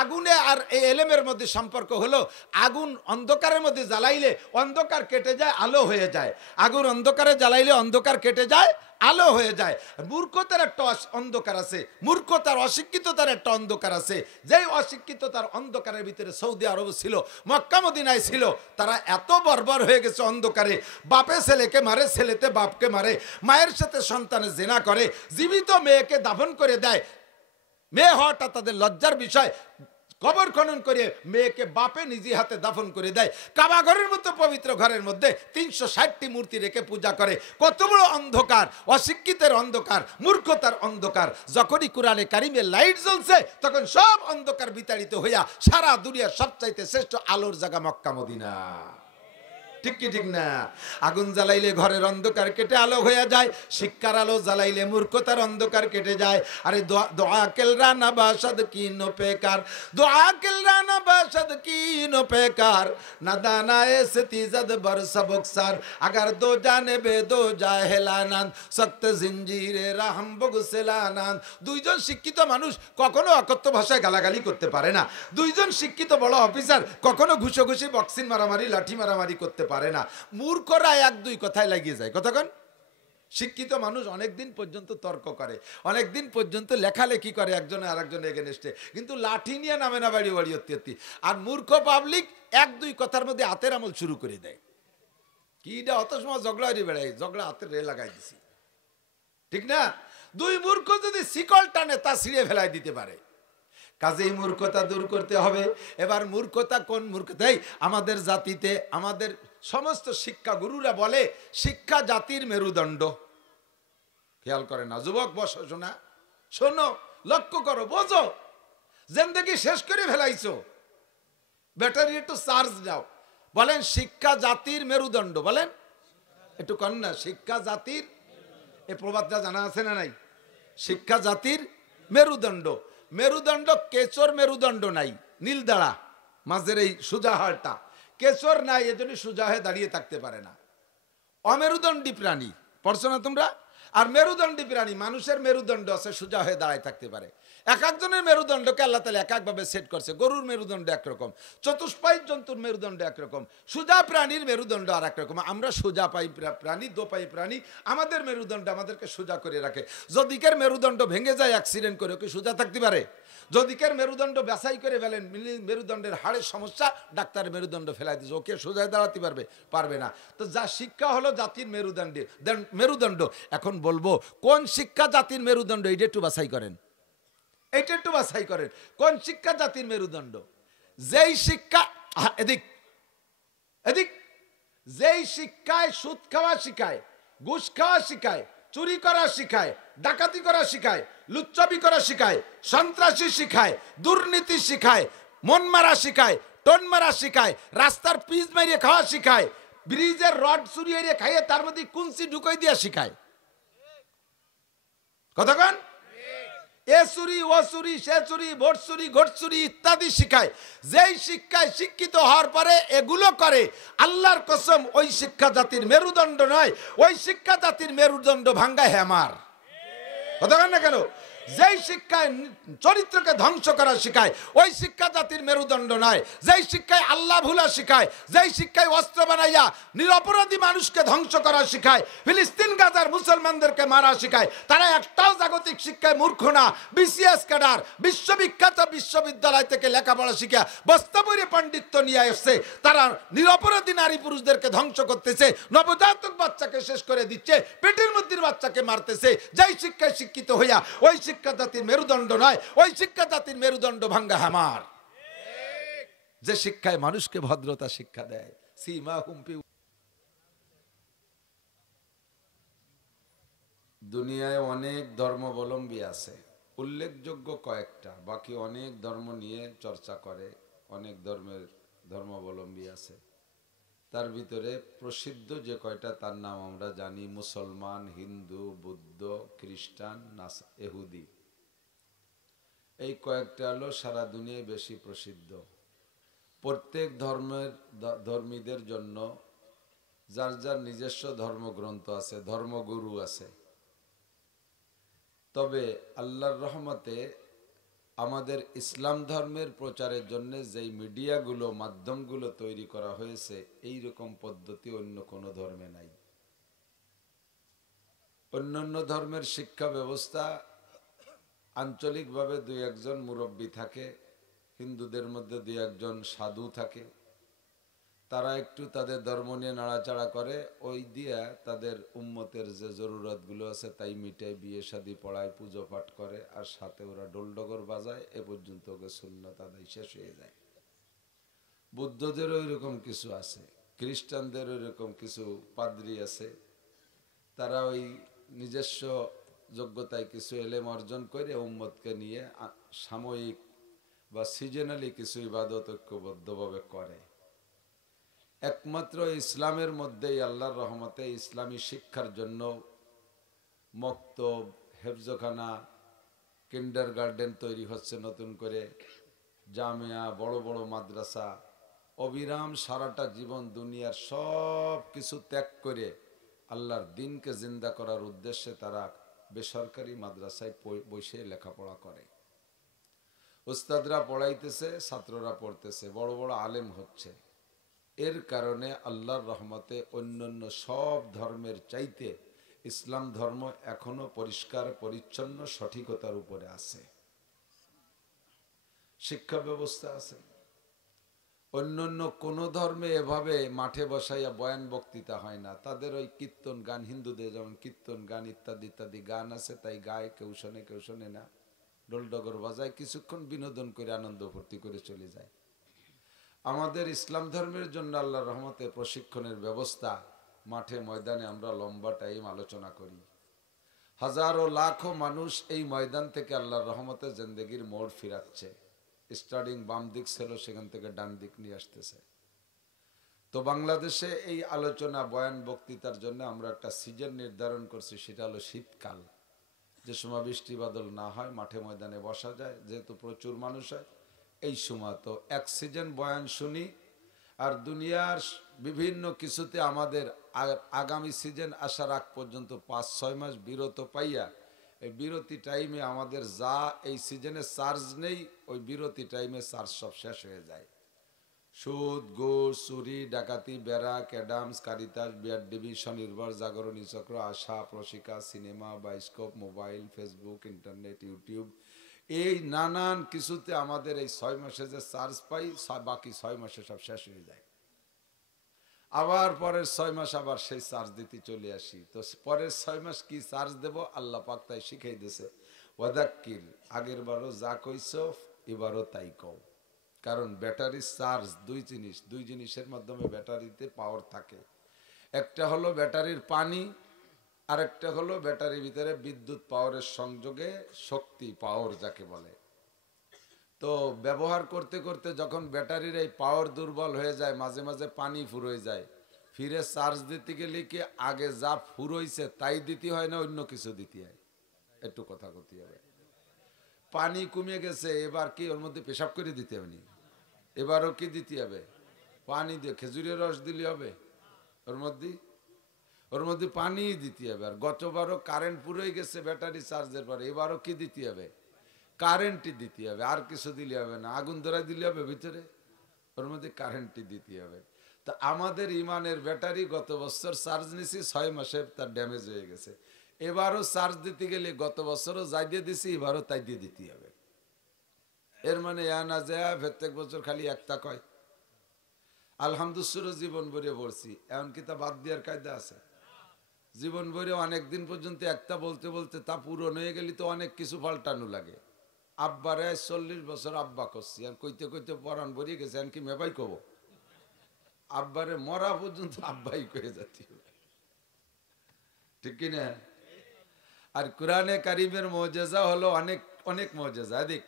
আগুনে আর এই এলেমের মধ্যে সম্পর্ক হলো, আগুন অন্ধকারের মধ্যে জ্বালাইলে অন্ধকার কেটে যায়, আলো হয়ে যায়। আগুন অন্ধকারে জ্বালাইলে অন্ধকার কেটে যায়, আলো হয়ে যায়। মূর্খতার একটা অন্ধকার আছে, মূর্খতার অশিক্ষিততার একটা অন্ধকার আছে। যেই অশিক্ষিততার অন্ধকারের ভিতরে সৌদি আরব ছিল, মক্কা মদিনায় ছিল, তারা এত বর্বর হয়ে গেছে অন্ধকারে। বাপে ছেলেকে মারে, ছেলেতে বাপকে মারে, মায়ের সাথে সন্তানের জিনা করে, জীবিত মেয়েকে দাফন করে দেয়। মেয়ে হওয়াটা তাদের লজ্জার বিষয়। কবর খনন করে মেয়েকে বাপে নিজে হাতে দাফন করে দেয়। কাবা ঘরের মতো পবিত্র ঘরের মধ্যে 360টি মূর্তি রেখে পূজা করে। কত বড় অন্ধকার! অশিক্ষিতের অন্ধকার, মূর্খতার অন্ধকার। যখনই কোরআনে কারিমে লাইট জ্বলছে, তখন সব অন্ধকার বিতাড়িত হইয়া সারা দুনিয়ার সবচাইতে শ্রেষ্ঠ আলোর জায়গা মক্কা মদিনা। ঠিক কি ঠিক না? আগুন জ্বালাইলে ঘরের অন্ধকার কেটে আলো হয়ে যায়, শিক্ষার আলো জ্বালাইলে মূর্খতার অন্ধকার কেটে যায়। আরে দোয়া কেল রানা বাসাদ কি নো পেকার, দোয়া কেল রানা বাসাদ কি নো পেকার, না দানা এসে তিজদ बर सबक सार, अगर दो जाने बे दो জাহেলানান, সত্য জিঞ্জিরে রাহম বগসেলানান। দুইজন শিক্ষিত মানুষ কখনো অকথ্য ভাষায় গালাগালি করতে পারে না। দুইজন শিক্ষিত বড় অফিসার কখনো ঘুষোঘুষি, বক্সিং মারামারি, লাঠি মারামারি করতে পারে না। মূর্খরা এক দুই কথায় লাগিয়ে যায়। কতক্ষণ? শিক্ষিত মানুষ অনেক দিন পর্যন্ত তর্ক করে, অনেক দিন পর্যন্ত লেখালেখি করে একজনে আরেকজন এগেনস্টে, কিন্তু লাঠি নিয়ে নামে না বাড়ি বাড়ি অত্যি। আর মূর্খ পাবলিক এক দুই কথার মধ্যে হাতের আমল শুরু করে দেয়। কিটা অত সময় ঝগড়া বেড়াই, ঝগড়া হাতের রে লাগাই দিছি, ঠিক না? দুই মূর্খ যদি শিকল টানে, তা ছিঁড়ে ফেলাই দিতে পারে। কাজেই মূর্খতা দূর করতে হবে। এবার মূর্খতা কোন মূর্খতাই? আমাদের জাতিতে আমাদের সমস্ত শিক্ষা গুরুরা বলে শিক্ষা জাতির মেরুদণ্ড। খেয়াল করে না যুবক? বসো শোনা, শোনো, লক্ষ্য করো, বোঝো। জিন্দেগি শেষ করে ফেলাইছো, ব্যাটারি একটু চার্জ দাও। বলেন শিক্ষা জাতির মেরুদণ্ড। বলেন একটু কন না, শিক্ষা জাতির, এ প্রবাদটা জানা আছে না নাই? শিক্ষা জাতির মেরুদণ্ড। মেরুদণ্ড কেচর মেরুদণ্ড নাই, নীলদাড়া মাঝের এই সোজা হাড়টা, কেচর নাই, এজন্য সোজা হয়ে দাঁড়িয়ে থাকতে পারে না। অমেরুদণ্ডী প্রাণী, পড়ছো না তোমরা? আর মেরুদণ্ডী প্রাণী, মানুষের মেরুদণ্ড আছে, সোজা হয়ে দাঁড়ায় থাকতে পারে। এক একজনের মেরুদণ্ডকে আল্লাহ তাআলা এক একভাবে সেট করছে। গরুর মেরুদণ্ড একরকম, চতুষ্পায়ী জন্তুর মেরুদণ্ড একরকম, সোজা প্রাণীর মেরুদণ্ড আর একরকম। আমরা সোজা পাই প্রাণী, দোপায়ী প্রাণী, আমাদের মেরুদণ্ড আমাদেরকে সোজা করে রাখে। যদিকের মেরুদণ্ড ভেঙে যায় অ্যাক্সিডেন্ট করে, ওকে সোজা থাকতে পারে? যদিকের মেরুদণ্ড বেসাই করে ফেলেন, মেরুদণ্ডের হাড়ের সমস্যা, ডাক্তারের মেরুদণ্ড ফেলাই দিচ্ছে, ওকে সোজায় দাঁড়াতে পারবে? পারবে না। তো যা শিক্ষা হলো জাতির মেরুদণ্ড। এখন বলবো কোন শিক্ষা জাতির মেরুদণ্ড, এইটা একটু বাছাই করেন, এইটা একটু বাছাই করেন। কোন শিক্ষা জাতির মেরুদণ্ড? যেই শিক্ষা, এদিক এদিক, যেই শিক্ষায় সুদ খাওয়া শিখায়, ঘুষ খাওয়া শিখায়, চুরি করা শিখায়, ডাকাতি করা শিখায়, লুচ্চামি করা শিখায়, সন্ত্রাসী শিখায়, দুর্নীতি শিখায়, মন মারা শিখায়, টন মারা শিখায়, রাস্তার পিচ মারিয়ে খাওয়া শিখায়, ব্রিজের রড চুরিয়ে খাইয়ে তার মধ্যে কুঞ্চি ঢুকাই দিয়া শিখায়। কতক্ষণ? এ চুরি, ও চুরি, সে চুরি, ভোট চুরি, ঘোট চুরি ইত্যাদি শিখায়। যেই শিক্ষায় শিক্ষিত হওয়ার পরে এগুলো করে, আল্লাহর কসম ওই শিক্ষা জাতির মেরুদণ্ড নয়, ওই শিক্ষা জাতির মেরুদণ্ড ভাঙ্গা হ্যামার। কথা বলেন না কেন? যেই শিক্ষায় চরিত্রকে ধ্বংস করা শিখায়, ওই শিক্ষা জাতির মেরুদণ্ড নয়। যেই শিক্ষায় আল্লাহ ভুলা শিখায়, যেই শিক্ষায় অস্ত্র বানাইয়া নিরপরাধী মানুষকে ধ্বংস করা শিখায়, ফিলিস্তিন গাজার মুসলমানদেরকে মারা শিখায়, তারা একটাও জাগতিক শিক্ষায় মূর্খ না। বিসিএস ক্যাডার, বিশ্ববিখ্যাত বিশ্ববিদ্যালয় থেকে লেখাপড়া শিখা বস্তাবরী পণ্ডিত্য নিয়ে এসছে, তারা নিরপরাধী নারী পুরুষদেরকে ধ্বংস করতেছে, নবজাতক বাচ্চাকে শেষ করে দিচ্ছে, পেটের মধ্যে বাচ্চাকে মারতেছে। যেই শিক্ষায় শিক্ষিত হইয়া, ওই শিক্ষা জাতির মেরুদণ্ড নয়, ওই শিক্ষা জাতির মেরুদণ্ড ভাঙ্গা হ্যামার। যে শিক্ষায় মানুষকে ভদ্রতা শিক্ষা দেয়। দুনিয়ায় অনেক ধর্মাবলম্বী আছে, উল্লেখযোগ্য কয়েকটা, বাকি অনেক ধর্ম নিয়ে চর্চা করে, অনেক ধর্মের ধর্মাবলম্বী আছে। তার ভিতরে প্রসিদ্ধ যে কয়টা তার নাম আমরা জানি: মুসলমান, হিন্দু, বৌদ্ধ, খ্রিস্টান, ইহুদি। এই কয়েকটা হলো সারা দুনিয়ায় বেশি প্রসিদ্ধ। প্রত্যেক ধর্মীদের জন্য যার যার নিজস্ব ধর্মগ্রন্থ আছে, ধর্মগুরু আছে। তবে আল্লাহর রহমতে আমাদের ইসলাম ধর্মের প্রচারের জন্য যেই মিডিয়াগুলো মাধ্যমগুলো তৈরি করা হয়েছে এই রকম পদ্ধতি অন্য কোনো ধর্মে নাই। অন্যান্য ধর্মের শিক্ষা ব্যবস্থা আঞ্চলিকভাবে দুই একজন মুরব্বী থাকে, হিন্দুদের মধ্যে দুই একজন সাধু থাকে, তারা একটু তাদের ধর্ম নিয়ে নাড়াচাড়া করে, ওই দিয়া তাদের উম্মতের যে জরুরতগুলো আছে তাই মিটায়, বিয়ে শাদী পড়ায়, পুজো পাঠ করে, আর সাথে ওরা ডোলডগর বাজায়, এ পর্যন্ত ওকে সুন্নত আদায় শেষ হয়ে যায়। বুদ্ধদেরও ওইরকম কিছু আছে, খ্রিস্টানদের ওইরকম কিছু পাদ্রী আছে, তারা ওই নিজস্ব যোগ্যতায় কিছু এলেম অর্জন করে উম্মতকে নিয়ে সাময়িক বা সিজনালি কিছু ইবাদত ঐক্যবদ্ধভাবে করে। একমাত্র ইসলামের মধ্যেই আল্লাহর রহমতে ইসলামী শিক্ষার জন্য মক্তব, হেফজখানা, কিন্ডারগার্টেন তৈরি হচ্ছে নতুন করে, জামিয়া, বড় বড় মাদ্রাসা, অবিরাম সারাটা জীবন দুনিয়ার সব কিছু ত্যাগ করে আল্লাহর দিনকে জিন্দা করার উদ্দেশ্যে তারা বেসরকারি মাদ্রাসায় বসে লেখাপড়া করে। উস্তাদরা পড়াইতেছে, ছাত্ররা পড়তেছে, বড় বড় আলেম হচ্ছে। এর কারণে আল্লাহর রহমতে অন্যান্য সব ধর্মের চাইতে ইসলাম ধর্ম এখনো পরিষ্কার পরিচ্ছন্ন সঠিকতার উপরে আছে, শিক্ষা ব্যবস্থা আছে। অন্যান্য কোন ধর্মে এভাবে মাঠে বসাইয়া বয়ান বক্তৃতা হয় না, তাদের ওই কীর্তন গান, হিন্দুদের যেমন কীর্তন গান ইত্যাদি ইত্যাদি গান আছে, তাই গায়ে কেউ শোনে না, ডোলডগর বাজায়, কিছুক্ষণ বিনোদন করে আনন্দ ফুর্তি করে চলে যায়। আমাদের ইসলাম ধর্মের জন্য আল্লাহর রহমতে প্রশিক্ষণের ব্যবস্থা, মাঠে ময়দানে আমরা লম্বা টাইম আলোচনা করি, হাজারো লাখো মানুষ এই ময়দান থেকে আল্লাহর রহমতে জিন্দেগির মোড় ফিরাচ্ছে। স্টার্টিং বাম দিক ছিল, সেখান থেকে ডান দিক নিয়ে আসতেছে। তো বাংলাদেশে এই আলোচনা বয়ান বক্তৃতার জন্য আমরা একটা সিজন নির্ধারণ করছি, সেটা হলো শীতকাল, যে সময় বৃষ্টি বাদল না হয়, মাঠে ময়দানে বসা যায়, যেহেতু প্রচুর মানুষ হয় এই সময়। তো এক সিজন বয়ান শুনি, আর দুনিয়ার বিভিন্ন কিছুতে আমাদের আগামী সিজন আসার আগ পর্যন্ত 5-6 মাস বিরত পাইয়া, এই বিরতি টাইমে আমাদের যা এই সিজনে চার্জ নেই, ওই বিরতি টাইমে চার্জ সব শেষ হয়ে যায়। সুদ, ঘুষ, চুরি, ডাকাতি, বেড়া, ক্যাডামস, কারিতাস, বিয়ার DB, Swanirvar, Jagorani Chakra, ASA, Proshika, cinema, bioscope, mobile, Facebook, internet, YouTube, এই নানান কিছুতে আমাদের এই 6 মাসে যে চার্জ পাই, বাকি 6 মাসে সব শেষ হয়ে যায়। আবার পরের 6 মাস আবার সেই চার্জ দিতে চলে আসি। তো পরের 6 মাস কি চার্জ দেব, আল্লাহ পাক তাই শিখাই দিয়েছে, ওয়াদাক্কির, আগের বারও যা কইছ এবারও তাই কও। কারণ ব্যাটারি চার্জ দুই জিনিসের মাধ্যমে ব্যাটারিতে পাওয়ার থাকে। একটা হলো ব্যাটারির পানি, আর একটা হলো ব্যাটারির ভিতরে বিদ্যুৎ পাওয়ারের সংযোগে শক্তি, পাওয়ার যাকে বলে। তো ব্যবহার করতে করতে যখন ব্যাটারির এই পাওয়ার দুর্বল হয়ে যায়, মাঝে মাঝে পানি ফুরোয় যায়, ফিরে চার্জ দিতে গেলে কি আগে যা ফুরোইছে তাই দিতে হয় না অন্য কিছু দিতে হয়? একটু কথা করতে হবে। পানি কমে গেছে, এবার কি ওর মধ্যে পেশাব করে দিতে হবে নি? এবারও কি দিতে হবে? পানি দিয়ে খেজুরের রস দিলে হবে? ওর মধ্যে পানি দিতে হবে। আর গতবারও কারেন্ট পুরোই গেছে ব্যাটারি চার্জের পরে, এবারও কি দিতে হবে? কারেন্টই দিতে হবে, আর কিছু দিলে হবে না। আগুন ধরাই দিলে হবে ভিতরে? ওর মধ্যে কারেন্টই দিতে হবে। তা আমাদের ইমানের ব্যাটারি গত বছর চার্জ নিছি, 6 মাসে তার ড্যামেজ হয়ে গেছে। এবারও চার্জ দিতে গেলে গত বছরও যাই দিয়ে দিছি, এবারও তাই দিয়ে দিতে হবে। এর মানে না যায় প্রত্যেক বছর খালি একটা কয় আলহামদুলিল্লাহ জীবন ভরে পড়ছি, এমন কি তা বাদ দেওয়ার কায়দা আছে? জীবন ভরে অনেকদিন পর্যন্ত একটা বলতে বলতে তা পূরণ হয়ে গেলে তো অনেক কিছু পাল্টানো লাগে। আব্বারে 40 বছর আব্বা করছি, আর কইতে কইতে পরাণ ভরিয়ে গেছে, এমনকি মেবাই কব, আব্বারে মরা পর্যন্ত আব্বাই কয়ে যাচ্ছি, ঠিক কিনা? আর কোরআনে কারিমের মুজিজা হলো অনেক অনেক মুজিজা। দেখ,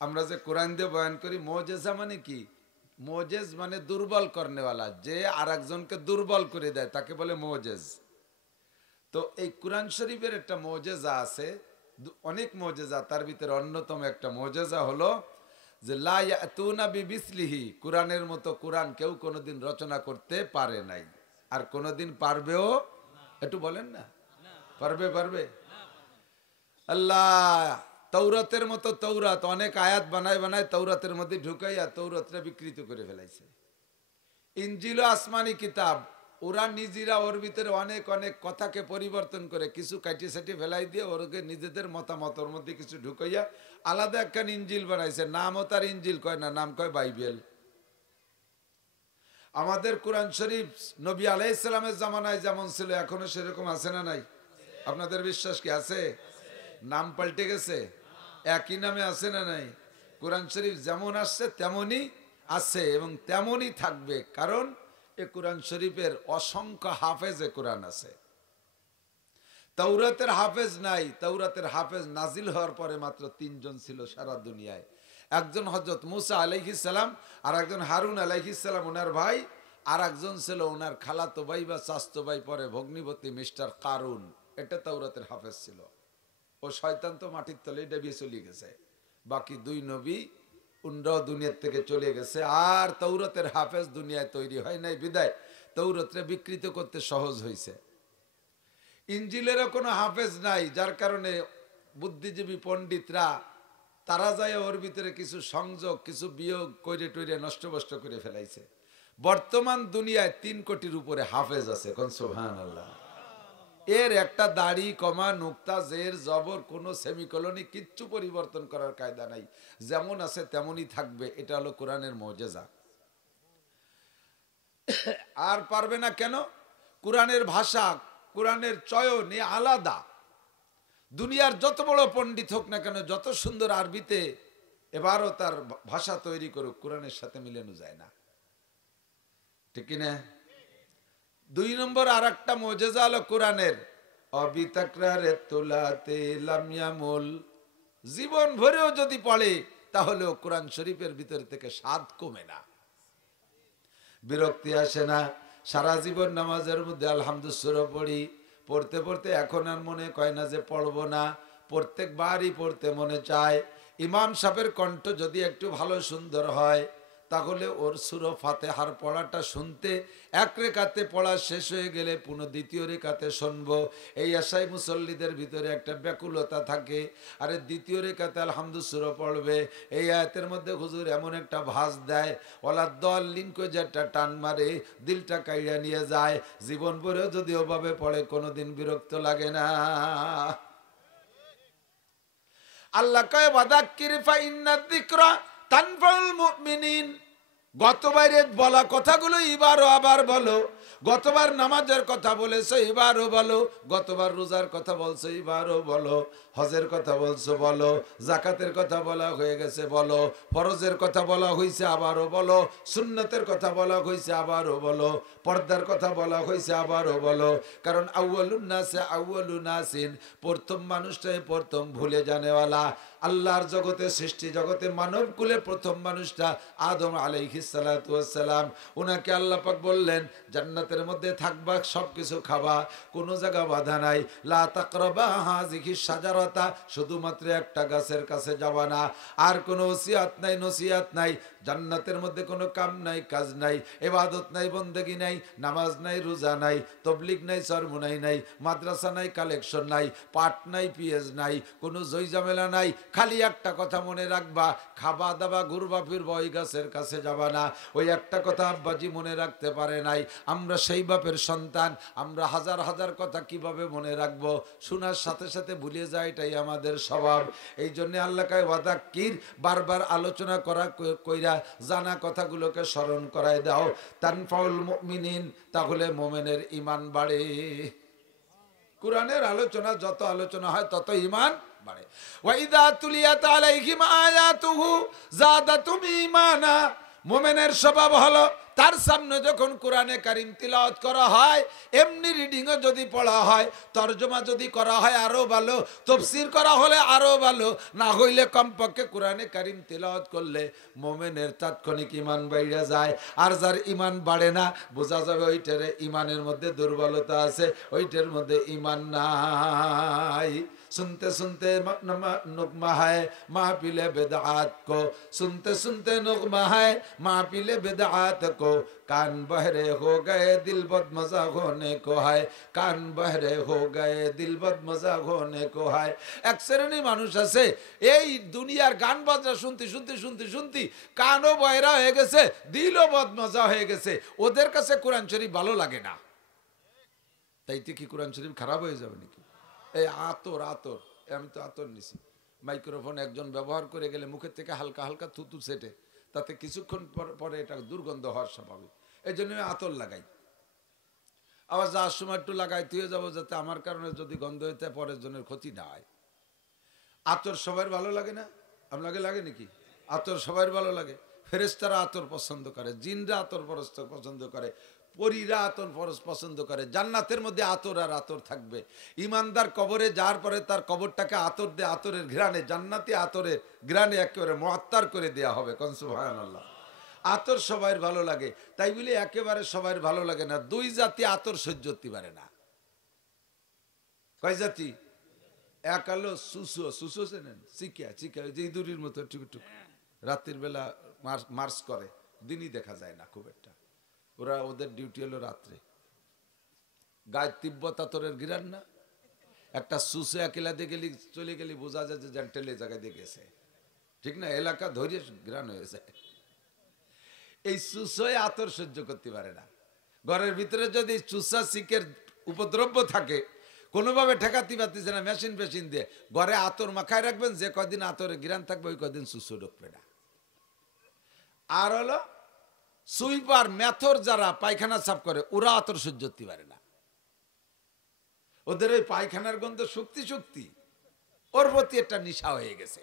আমরা যে কোরআন দিয়ে বয়ান করি, মুজিজা মানে কি? মুজিজ মানে দুর্বল করনেওয়ালা, যে আর একজনকে দুর্বল করে দেয় তাকে বলে মুজিজ। তো এই কোরআন শরীফের একটা মুজিজা আছে, অনেক মুজিজা, তার ভিতরে অন্যতম একটা মুজিজা হলো যে লা ইয়াতুনা বিমিসলিহি, কোরআনের মতো কোরআন কেউ কোনোদিন রচনা করতে পারে নাই, আর কোনোদিন পারবেও। একটু বলেন না, পারবে? আল্লাহ তৌরাতের মতো তৌরাত অনেক আয়াত বানায় বানায় তৌরাতের মধ্যে ঢুকাইয়া তৌরাতটা বিকৃত করে ফেলাইছে। ইনজিল আসমানি কিতাব, ওরা নিজেরা ওর ভিতরে অনেক অনেক কথাকে পরিবর্তন করে কিছু কাটিয়ে সাটিয়ে ফেলাই দিয়ে ওরকে নিজেদের মতামত ওর মধ্যে কিছু ঢুকাইয়া আলাদা একখান ইনজিল বানাইছে। নামও তার ইনজিল কয় না, নাম কয় বাইবেল। আমাদের কোরআন শরীফ নবী আলাইহিস সালামের জামানায় যেমন ছিল এখনো সেরকম আছে না নাই? আপনাদের বিশ্বাস কি আছে? নাম পাল্টে গেছে? একই নামে আছে না নাই? কোরআন শরীফ যেমন আসছে তেমনই আছে এবং তেমনই থাকবে, কারণ এ কোরআন শরীফের অসংখ্য হাফেজে কোরআন আছে। তাওরাতের হাফেজ নাই। তাওরাতের হাফেজ নাজিল হওয়ার পরে মাত্র 3 জন ছিল সারা দুনিয়ায়। একজন হযরত মুসা আলাইহিস সালাম, আর একজন হারুন আলাইহিস সালাম ওনার ভাই, আর একজন ছিল ওনার খালাতো ভাই বা চাচতো ভাই পরে ভগ্নিপতি মিস্টার কারুন। এটা তাওরাতের হাফেজ ছিল। ও শয়তান তো মাটির তলে ডেবিয়ে চলে গেছে। বাকি 2 নবী উনরাও দুনিয়ার থেকে চলে গেছে। আর তাওরাতের হাফেজ দুনিয়ায় তৈরি হয় নাই বিদায় তাওরাতরে বিকৃত করতে সহজ হয়েছে। ইনজিলেরও কোনো হাফেজ নাই, যার কারণে বুদ্ধিজীবী পণ্ডিতরা তারা যায় ওর ভিতরে কিছু সংযোগ কিছু বিয়োগ করে টইরে নষ্ট করে ফেলাইছে। বর্তমান দুনিয়ায় 3 কোটির উপরে হাফেজ আছে। কোন সুবহানাল্লাহ। এর একটা দাড়ি কমা নুক্তা জের জবর কোনো সেমিকোলনি কিচ্ছু পরিবর্তন করার কায়দা নাই, যেমন আছে তেমনই থাকবে। এটা হলো কোরআনের মুজিজা। আর পারবে না কেন? কোরআনের ভাষা কোরআনের চয়ন আলাদা। দুনিয়ার যত বড় পণ্ডিত হোক না কেন, যত সুন্দর আরবিতে এবারও তার ভাষা তৈরি করুক, কোরআনের সাথে মিলানো যায় না, ঠিক কিনা? 2 নম্বর আর একটা মুজিজা হলো কোরআনের অবিতাকরারে তুলাতে লাম ইয়ামুল। জীবন ভরেও যদি পড়ে তাহলেও কোরআন শরীফের ভিতর থেকে স্বাদ কমে না, বিরক্তি আসে না। সারা জীবন নামাজের মধ্যে আলহামদুলিল্লাহ পড়ি, পড়তে পড়তে এখন আর মনে কয় না যে পড়বো না, প্রত্যেকবারই পড়তে মনে চায়। ইমাম সাহেবের কণ্ঠ যদি একটু ভালো সুন্দর হয় তাহলে ওর সূরা ফাতিহার পড়াটা শুনতে এক রেখাতে পড়া শেষ হয়ে গেলে পুনঃ দ্বিতীয় রেখাতে শুনবো, এই আশায় মুসল্লিদের ভিতরে একটা ব্যাকুলতা থাকে। আরে দ্বিতীয় রেখাতে আলহামদুলিল্লাহ পড়বে, এই আয়াতের মধ্যে হুজুর এমন একটা ভাঁজ দেয়, ওলা দলিন কো যেটা টান মারে দিলটা কাইড়া নিয়ে যায়। জীবন ভরেও যদি ওভাবে পড়ে কোনোদিন বিরক্ত লাগে না। আল্লাহ কয় ওয়াদাক্কির ফা ইন্নাদ যিকরা তানফাউল মুমিনিন। গতবারে বলা কথাগুলো এবারও আবার বলো। গতবার নামাজের কথা বলেছো এবারও বলো, গতবার রোজার কথা বলছো এবারও বলো, হজের কথা বলছো বলো, যাকাতের কথা বলা হয়ে গেছে বলো, ফরজের কথা বলা হয়েছে আবারও বলো, সুন্নতের কথা বলা হয়েছে আবারও বলো, পর্দার কথা বলা হয়েছে আবারও বলো। কারণ আউয়ালুন নাসে আউয়ালু নাসিন, প্রথম মানুষটাই প্রথম ভুলে জানেওয়ালা। আল্লাহর জগতে সৃষ্টি জগতে মানব কুলে প্রথম মানুষটা আদম আলাইহিস সালাতু ওয়াস সালাম। ওনাকে আল্লাহ পাক বললেন জান্নাতের মধ্যে থাকবা, সবকিছু খাবা, কোনো জায়গা বাধা নাই। লা তাকরাবা হাযিহিস শাজারাতা, শুধুমাত্র একটা গাছের কাছে যাবা না। আর কোনো ওসিয়াত নাই নসিয়াত নাই। জান্নাতের মধ্যে কোনো কাম নাই কাজ নাই, ইবাদত নাই বন্দেগী নাই, নামাজ নাই রোজা নাই, তাবলীগ নাই সরমুনাই নাই, মাদ্রাসা নাই কালেকশন নাই, পাঠ নাই পিএস নাই, কোনো জয় ঝামেলা নাই। খালি একটা কথা মনে রাখবা, খাবা দাবা ঘুরবা ফিরবা, ওই গাছের কাছে যাবা না। ওই একটা কথা আব্বাজি মনে রাখতে পারে নাই। আমরা সেই বাপের সন্তান, আমরা হাজার হাজার কথা কিভাবে মনে রাখবো, শোনার সাথে সাথে ভুলে যায়, এটাই আমাদের স্বভাব। এই জন্য আল্লাহ কয় ওয়াদাক্কির, বারবার আলোচনা করা কইরা জানা কথাগুলোকে স্মরণ করায় দাও। তানফাউল মুমিনিন, তাহলে মুমিনের ঈমান বাড়ে। কোরআনের আলোচনা যত আলোচনা হয় তত ঈমান বাড়ে। ওয়াইদা তুলিয়াত আলাইহিম আয়াতুহু যাদাতুম ঈমানা। মুমিনের স্বভাব হলো তার সামনে যখন কোরআনে কারীম তিলাওয়াত করা হয়, এমনি রিডিংও যদি পড়া হয়, তরজমা যদি করা হয় আরো ভালো, তাফসীর করা হলে আরো ভালো, না হইলে কমপক্ষে কোরআনে কারীম তিলাওয়াত করলে মুমিনের তাৎক্ষণিক ঈমান বাইরে যায়। আর যার ঈমান বাড়ে না, বোঝা যাবে ওইটার ঈমানের মধ্যে দুর্বলতা আছে, ওইটার মধ্যে ঈমান নাই। सुनते सुनते नुकमा है महफिल बिदआत को, सुनते सुनते नुकमा है महफिल बिदआत को, को, कान बहरे हो गए दिल बदमजा होने को है, कान बहरे हो गए दिल बदमजा होने को है। एक श्रेणी মানুষ আছে এই দুনিয়ার গান বাজনা শুনতে শুনতে শুনতে শুনতে কানও বয়রা হয়ে গেছে, দিলও বদমজা হয়ে গেছে, ওদের কাছে কোরআন শরীফ ভালো লাগে না। তাইতে কি কোরআন শরীফ খারাপ হয়ে যাবে নাকি? এই আতর আতর, আমি তো আতর নিছি, মাইক্রোফোন একজন ব্যবহার করে গেলে মুখের থেকে হালকা হালকা থুতু ছেটে, তাতে কিছুক্ষণ পরে এটা দুর্গন্ধ হওয়ার স্বাভাবিক, এই জন্য আমি আতর লাগাই। আবার যাওয়ার সময় একটু লাগাই তুই যাবো, যাতে আমার কারণে যদি গন্ধ হইতে পরের জনের ক্ষতি না হয়। আতর সবার ভালো লাগে না? আপনাকে লাগে নাকি? আতর সবার ভালো লাগে। ফেরেশতারা আতর পছন্দ করে, জিনরা আতর পছন্দ করে, পরীরা আতর পছন্দ করে। জান্নাতের মধ্যে আতর আর আতর থাকবে। ইমানদার কবরে যাওয়ার পরে তার কবরটাকে আতর দিয়ে, আতরের ঘ্রাণে, জান্নাতি আতরের ঘ্রাণে একেবারে মুআত্তার করে দেয়া হবে। কোন সুবহানাল্লাহ। আতর সবার ভালো লাগে, তাই বলে একেবারে সবার ভালো লাগে না। দুই জাতি আতর সহ্য করতে পারে না। কয় জাতি? এক হলো সুসু, সুসু চেনেন? চিকা চিকা, যে ইঁদুরির মতো টুকটুক, রাত্রির বেলা মার্চ করে, দিনই দেখা যায় না খুব একটা। ওরা, ওদের ডিউটি হলো রাত্রে। গায়ে তিব্বত আতরের ঘিরান না, একটা সুসু একেলা দিয়ে গেলি, চলে গেলি বোঝা যায় যে জেন্টেলে জায়গায় দিয়ে গেছে, ঠিক না? এলাকা ধরে ঘিরান হয়ে যায়। এই সুসোয় আতর সহ্য করতে পারে না। ঘরের ভিতরে যদি চুষা শিকের উপদ্রব্য থাকে, কোনোভাবে ঠেকাতে পারতেছে না, মেশিন ফেশিন দিয়ে ঘরে আতর মাখায় রাখবেন, যে কদিন আতরে গিরান থাকবে ওই কদিন সুসো ঢুকবে না। আর হলো সুইপার মেথর যারা পায়খানা সাফ করে, ওরা আতর সহ্য করতে পারে না। ওদের ওই পায়খানার গন্ধ শক্তি শক্তি, ওর প্রতি একটা নেশা হয়ে গেছে,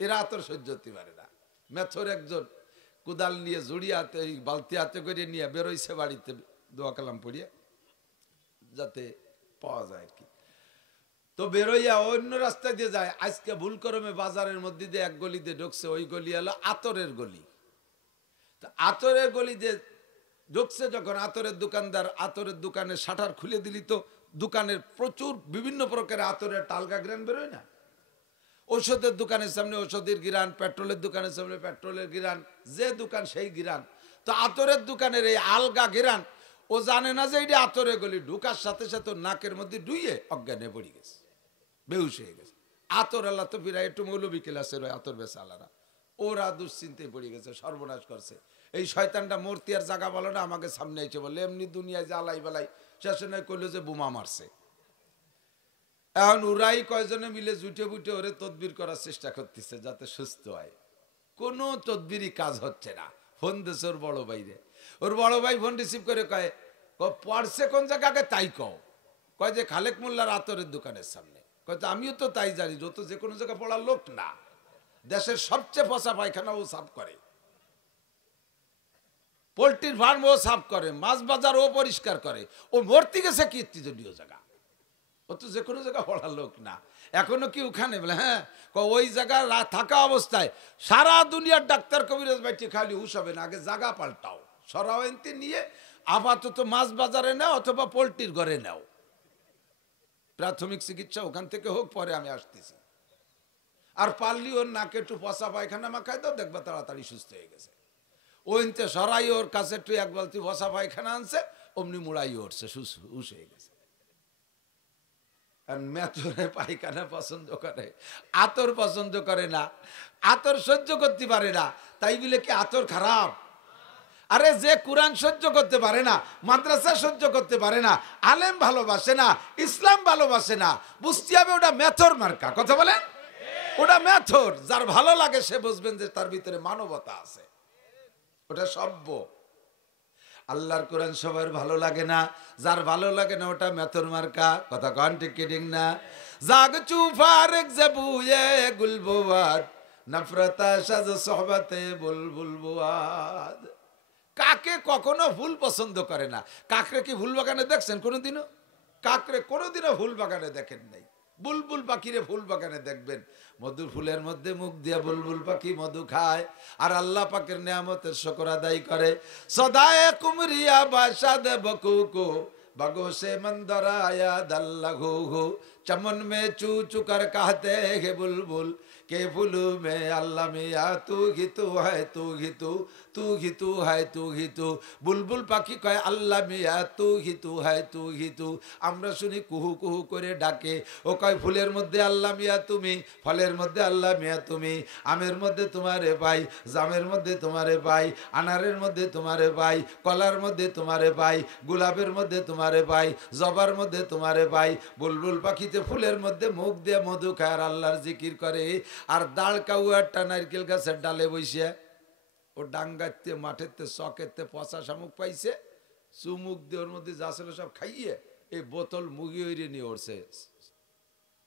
এরা আতর সহ্য করতে পারে না। মেথর একজন কুদাল নিয়ে জড়িয়ে হাতে, ওই বালতি হাতে করে নিয়ে বেরোইছে বাড়িতে দোয়া কালাম পড়িয়ে, যাতে পাওয়া যায় আর কি। তো বেরোইয়া অন্য রাস্তা দিয়ে যায়। আজকে ভুল করমে বাজারের মধ্যে দিয়ে এক গলি দিয়ে ঢুকছে, ওই গলি হলো আতরের গলি। তো আতরের গলি দিয়ে ঢুকছে যখন, আতরের দোকানদার আতরের দোকানের শাটার খুলে দিলি তো দোকানের প্রচুর বিভিন্ন প্রকারের আতরের টালকা গ্রান বেরোয় না? ঔষধের দোকানের সামনে ঔষধের গিরান, পেট্রোলের দোকানের সামনে পেট্রোলের গিরান, যে দোকান সেই গিরান। তো আতরের দোকানের এই আলগা গিরান, ও জানে না যে এটা আতরে গলি। ঢুকার সাথে সাথে নাকের মধ্যে ডুইয়ে অজ্ঞানে পড়ে গেছে, বেহুশ হয়ে গেছে। আতর আল্লাহ তো ফিরা একটু মৌলবী ক্লাসের ওই আতর বেচা আলারা, ওরা দুশ্চিন্তায় পড়ে গেছে, সর্বনাশ করছে। এই শয়তানটা মূর্তি আর জায়গা বলো না, আমাকে সামনে এসে বলে এমনি দুনিয়ায় জ্বালাই বেলাই, শেষে নয় করলো যে বোমা মারছে। এখন ওরাই কয়জনে মিলে জুটে বুটে ওরে তদবির করার চেষ্টা করতেছে যাতে সুস্থ হয়। কোনো তদবিরই কাজ হচ্ছে না। ফোন দিছে ওর বড় ভাইরে, ওর বড় ভাই ফোন রিসিভ করে কয়, পড়ছে কোন জায়গাকে তাই কয় যে খালেক মোল্লার আতরের দোকানের সামনে। কয় তো আমিও তো তাই জানি, ও তো যে কোনো জায়গায় পড়ার লোক না, দেশের সবচেয়ে পচা পায়খানা ও সাফ করে, পোল্ট্রির ফার্ম ও সাফ করে, মাছ বাজার ও পরিষ্কার করে। ও মূর্তি গেছে কীর্তিজনীয় জায়গা, ও তো যে কোনো জায়গায় পড়ার লোক না। এখনো কি ওখানে বলে? হ্যাঁ, ওই জায়গায় থাকা অবস্থায় সারা দুনিয়ার ডাক্তার কবিরাজ বাইটি খালি হুশ হবে না, আগে জায়গা পাল্টাও, সরাওয়েন্তি নিয়ে আপাতত মাছ বাজারে নাও অথবা পোল্ট্রির ঘরে নাও, প্রাথমিক চিকিৎসা ওখান থেকে হোক, পরে আমি আসতেছি। আর পারলি ওর নাকে একটু পচা পায়খানা মাখায় দাও, দেখবা তাড়াতাড়ি সুস্থ হয়ে গেছে। ওইতে সরাই ওর কাছে একটু এক বালতি পচা পায়খানা আনছে, অমনি মুড়াই উঠছে, হুশ হয়ে গেছে। আর মেথরে পায়খানা পছন্দ করে, আতর পছন্দ করে না, আতর সহ্য করতে পারে না। তাই বলে কি আতর খারাপ? আরে যে কোরআন সহ্য করতে পারে না, মাদ্রাসা সহ্য করতে পারে না, আলেম ভালোবাসে না, ইসলাম ভালোবাসে না, বুঝতে হবে ওটা মেথর মার্কা। কথা বলেন, ওটা মেথর। যার ভালো লাগে সে বুঝবেন যে তার ভিতরে মানবতা আছে, ওটা সভ্য। আল্লাহর কোরআন সবার ভালো লাগে না, যার ভালো লাগে না ওটা মেথর মার্কা। কথা কন ঠিক কি ঠিক না? জাগ চুফারেক জাবুয়ে গুলবুয়াদ নফরতা সাজ সোহবতে বুলবুল বুয়াদ। কাকে কখনো ফুল পছন্দ করে না। কাকরে কি ফুল বাগানে দেখছেন কোনোদিনও? কাকরে কোনোদিনও ফুল বাগানে দেখেন নাই। বুলবুল পাখিরে ফুল বাগানে দেখবেন, মধুর ফুলের মধ্যে মুখ দিয়ে বুলবুল পাখি মধু খায় আর আল্লাহ পাকের নিয়ামতের শুকর আদায় করে। সদায়ে কুমরিয়া বাসাদ বকুকু बगो से मंदर आया दल्लघू चमन में चू चुकर कहते हैं बुलबुल के फूलू में अल्लाह मिया तू ही तू है तू ही तू तू ही तू है तू ही तू बुलबुल पाखी कय अल्लाह मिया तू ही तू है तू ही तू আমরা শুনি কুহু কুহু করে ডাকে ও কয় ফুলের মধ্যে আল্লাহ মিয়া তুমি ফলের মধ্যে আল্লাহ মিয়া তুমি আমের মধ্যে তোমারে পাই জামের মধ্যে তোমারে পাই আনারের মধ্যে তোমারে পাই কলার মধ্যে তোমারে পাই গোলাপের মধ্যে তোমারে পাই জবার মধ্যে তোমারে পাই বুলবুল পাখিতে ফুলের মধ্যে মুখ দিয়ে মধু খায় আর আল্লাহর জিকির করে আর দাঁড় কাউয়ারটা নারকেল গাছের ডালে বসে ও ডাঙ্গাতে মাঠেতে চকেতে পচা শামুক পাইছে চুমুক দিয়ে ওর মধ্যে যা ছিল সব খাইয়ে এই বোতল মুগি হইরে নিয়ে উঠছে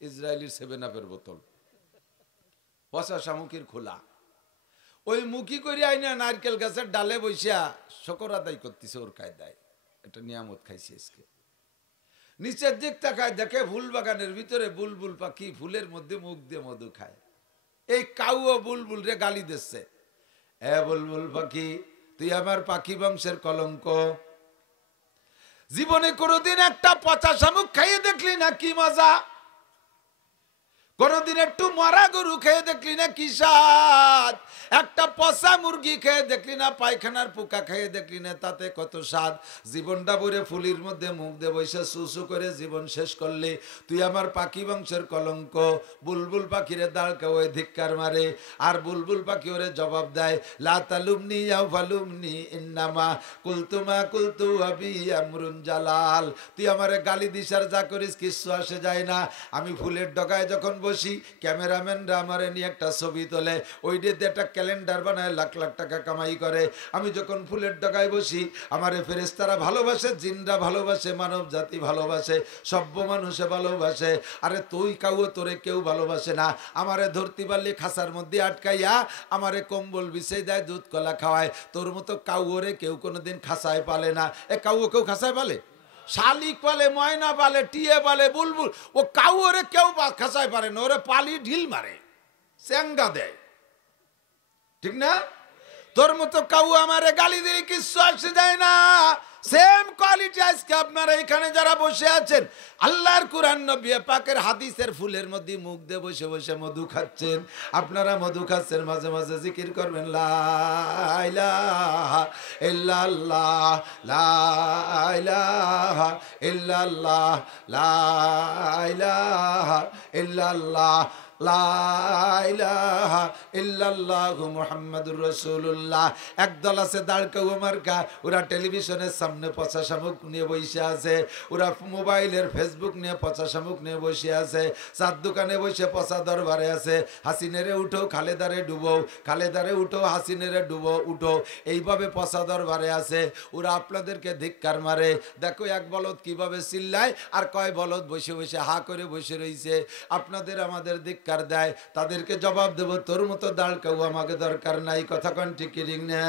ইসরায়েলির 7-আপের বোতল পচা শামুকের খোলা ওই মুখি করে আইনা নারকেল গাছের ডালে বসিয়া শকর আদায় করতেছে ওর কায়দায় এটা নিয়ামত খাইছে আজকে নিচের দিক তাকায় দেখে ফুল বাগানের ভিতরে বুলবুল পাখি ফুলের মধ্যে মুখ দিয়ে মধু খায় এই কাউ ও বুলবুল রে গালি দিচ্ছে এ বুলবুল পাখি তুই আমার পাখি বংশের কলঙ্ক জীবনে কোনোদিন একটা পচা শামুক খাইয়ে দেখলি না কি মজা কোনদিন একটু মরা গরু খেয়ে দেখলি না কি স্বাদ একটা পচা মুরগি খেয়ে দেখলি না পায়খানার পোকা খেয়ে দেখলি না তাতে কত স্বাদ জীবনটা ভরে ফুলির মধ্যে মুখ দিয়ে বসে সুসু করে জীবন শেষ করলে তুই আমার পাখি বংশের কলঙ্ক বুলবুল পাখিরে দাঁড়কা ওই ধিক্কার মারে আর বুলবুল পাখি ওরে জবাব দেয় লা তালুমনি ইয়া ফালুমনি ইন্নামা কুলতুমা কুলতু আবি আমরুন জালাল তুই আমারে গালি দিস আর যা করিস কিছু আসে যায় না আমি ফুলের ডগায় যখন বসি ক্যামেরাম্যানরা আমারে নিয়ে একটা ছবি তোলে ওই ডেতে একটা ক্যালেন্ডার বানায় লাখ লাখ টাকা কামাই করে আমি যখন ফুলের ডগায় বসি আমারে ফেরেশতারা ভালোবাসে জিনরা ভালোবাসে মানব জাতি ভালোবাসে সভ্য মানুষে ভালোবাসে আরে তুই কাউ তোরে কেউ ভালোবাসে না আমারে ধরতি পারলে খাসার মধ্যে আটকাইয়া আমারে কম্বল বিছাই দেয় দুধ কলা খাওয়ায় তোর মতো কাউরে কেউ কোনোদিন খাসায় পালে না এ কাউ কেউ খাসায় পালে শালিক পালে ময়না পালে টিয়ে পালে বুলবুল ও কাউ ওরে কেউ খাসায় পারে না ওরে পালি ঢিল মারে চ্যাঙ্গা দেয় ঠিক না তোর মতো কাউ আমারে গালি দিয়ে কিছু আসে যায় না সেম কোয়ালিটি আজকে আপনারা এখানে যারা বসে আছেন আল্লাহর কুরআন নবী পাকের হাদিসের ফুলের মধ্যে মুখ দিয়ে বসে বসে মধু খাচ্ছেন আপনারা মধু খাচ্ছেন মাঝে মাঝে জিকির করবেন লা ইলাহা ইল্লাল্লাহ লা ইলাহা ইল্লাল্লাহ লা ইলাহা ইল্লাল্লাহ লা ইলাহা ইল্লাল্লাহু মুহাম্মাদুর রাসূলুল্লাহ একদল আছে দাঁড়কাও মার্কা ওরা টেলিভিশনের সামনে পচা শামুক নিয়ে বসে আছে ওরা মোবাইলের ফেসবুক নিয়ে পচা শামুক নিয়ে বসে আছে চার দোকানে বসে পচা দরবারে আছে হাসিনেরে উঠো খালেদারে ডুবো খালেদারে উঠো হাসিনেরে ডুবো উঠো এইভাবে পচা দরবারে আছে ওরা আপনাদেরকে ধিক্কার মারে দেখো এক বলদ কিভাবে চিল্লায় আর কয় বলদ বসে বসে হা করে বসে রইছে আপনাদের আমাদের ধিক্কার দেয় তাদেরকে জবাব দেব তোর মতো দাঁড়কাও আমাকে দরকার নাই কথা কোন ঠিক না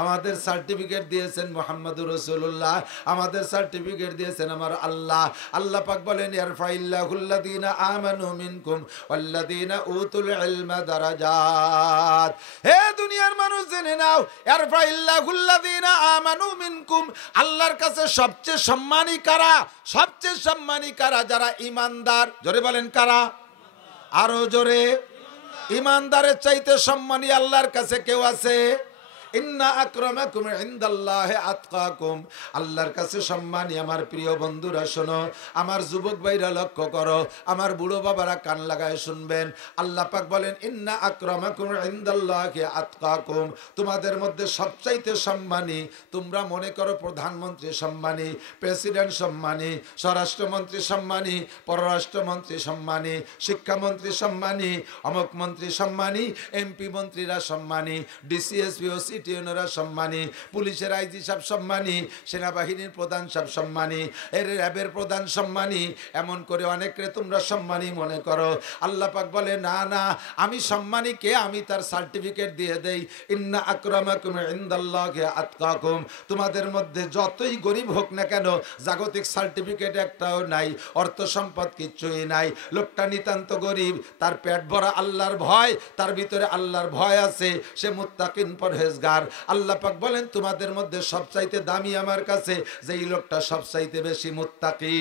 আমাদের সার্টিফিকেট দিয়েছেন মুহাম্মদুর রাসূলুল্লাহ আমাদের সার্টিফিকেট দিয়েছেন আমার আল্লাহ আল্লাহ পাক বলেন ইয়ারফাইল্লাহুল্লাযীনা আমানু মিনকুম ওয়াল্লাযীনা উতুল ইলমা দারাজাত হে দুনিয়ার মানুষ জেনে নাও ইয়ারফাইল্লাহুল্লাযীনা আমানু মিনকুম আল্লাহর কাছে সবচেয়ে সম্মানী কারা সবচেয়ে সম্মানী কারা যারা ঈমানদার জোরে বলেন কারা আরো জোরে ঈমানদারের চাইতে সম্মানী আল্লাহর কাছে কেউ আছে ইন্না আকরামাকুম ইনদাল্লাহি আতকাকুম আল্লাহর কাছে সম্মানী আমার প্রিয় বন্ধুরা শোনো আমার যুবক ভাইরা লক্ষ্য করো আমার বুড়ো বাবারা কান লাগায় শুনবেন আল্লাহ পাক বলেন ইন্না আকরামাকুম ইনদাল্লাহি আতকাকুম তোমাদের মধ্যে সবচাইতে সম্মানী তোমরা মনে করো প্রধানমন্ত্রী সম্মানী প্রেসিডেন্ট সম্মানী স্বরাষ্ট্রমন্ত্রী সম্মানী পররাষ্ট্রমন্ত্রী সম্মানী শিক্ষামন্ত্রী সম্মানী অমুক মন্ত্রী সম্মানী এমপি মন্ত্রীরা সম্মানী ডিসিএসপি ও সিটিওনরা সম্মানী পুলিশের আইজি সাহেব সম্মানী সেনাবাহিনীর প্রধান সাহেব সম্মানী এর র্যাবের প্রধান সম্মানী এমন করে অনেকরে তোমরা সম্মানী মনে করো আল্লাহ পাক বলে না না আমি সম্মানী কে আমি তার সার্টিফিকেট দিয়ে দেই ইন্না আকরামাকুম ইনদাল্লাহি আতকাকুম তোমাদের মধ্যে যতই গরিব হোক না কেন জাগতিক সার্টিফিকেট একটাও নাই অর্থ সম্পদ কিচ্ছুই নাই লোকটা নিতান্ত গরিব তার পেট ভরা আল্লাহর ভয় তার ভিতরে আল্লাহর ভয় আছে সে মুত্তাকিন পরহেজগার আল্লাহ পাক বলেন তোমাদের মধ্যে সবচাইতে দামি আমার কাছে যেই লোকটা সবচাইতে বেশি মুত্তাকি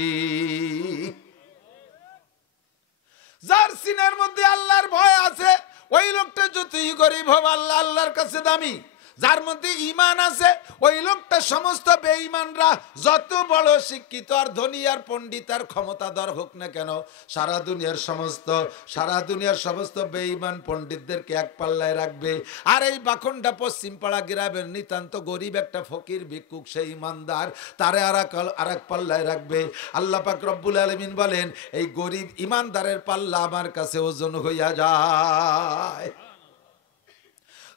যার সিনার মধ্যে আল্লাহর ভয় আছে ওই লোকটা যতই গরিব হোক আল্লাহ আল্লাহর কাছে দামি। যার মধ্যে ঈমান আছে ওই লোকটা সমস্ত বেঈমানরা যত বড় শিক্ষিত আর ধনী আর পণ্ডিত আর ক্ষমতাধর হোক না কেন, সারা দুনিয়ার সমস্ত বেঈমান পণ্ডিতদেরকে এক পাল্লায় রাখবে। আর এই বাখন্ডা পশ্চিম পাড়া গ্রামের নিতান্ত গরিব একটা ফকির ভিক্ষুক সেই ইমানদার, তারে আর এক পাল্লায় রাখবে। আল্লাহ পাক রব্বুল আলামিন বলেন এই গরিব ইমানদারের পাল্লা আমার কাছে ওজন হইয়া যায়।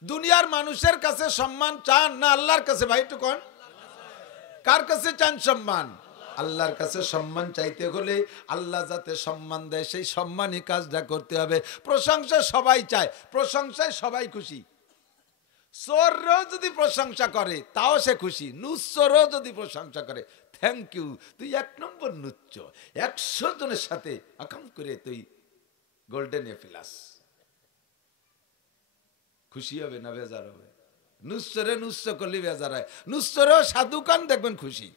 দুনিয়ার মানুষের কাছে সম্মান চান না আল্লাহর কাছে? ভাই একটু কোন, কার কাছে চান সম্মান? আল্লাহর কাছে সম্মান চাইতে হলে আল্লাহ যাতে সম্মান দেয় সেই সম্মানী কাজটা করতে হবে। প্রশংসা সবাই চায়, প্রশংসায় সবাই খুশি। চোরও যদি প্রশংসা করে তাও সে খুশি, নুচ্চরও যদি প্রশংসা করে থ্যাংক ইউ, তুই এক নম্বর নুচ্চ, 100 জনের সাথে আকাম করে তুই গোল্ডেন এফিলাস, খুশি হবে না বেজার হবে? নুচ্চরে নুচ্চ করলে বেজার হয়, নুচ্চরেও সাধুকান দেখবেন খুশি।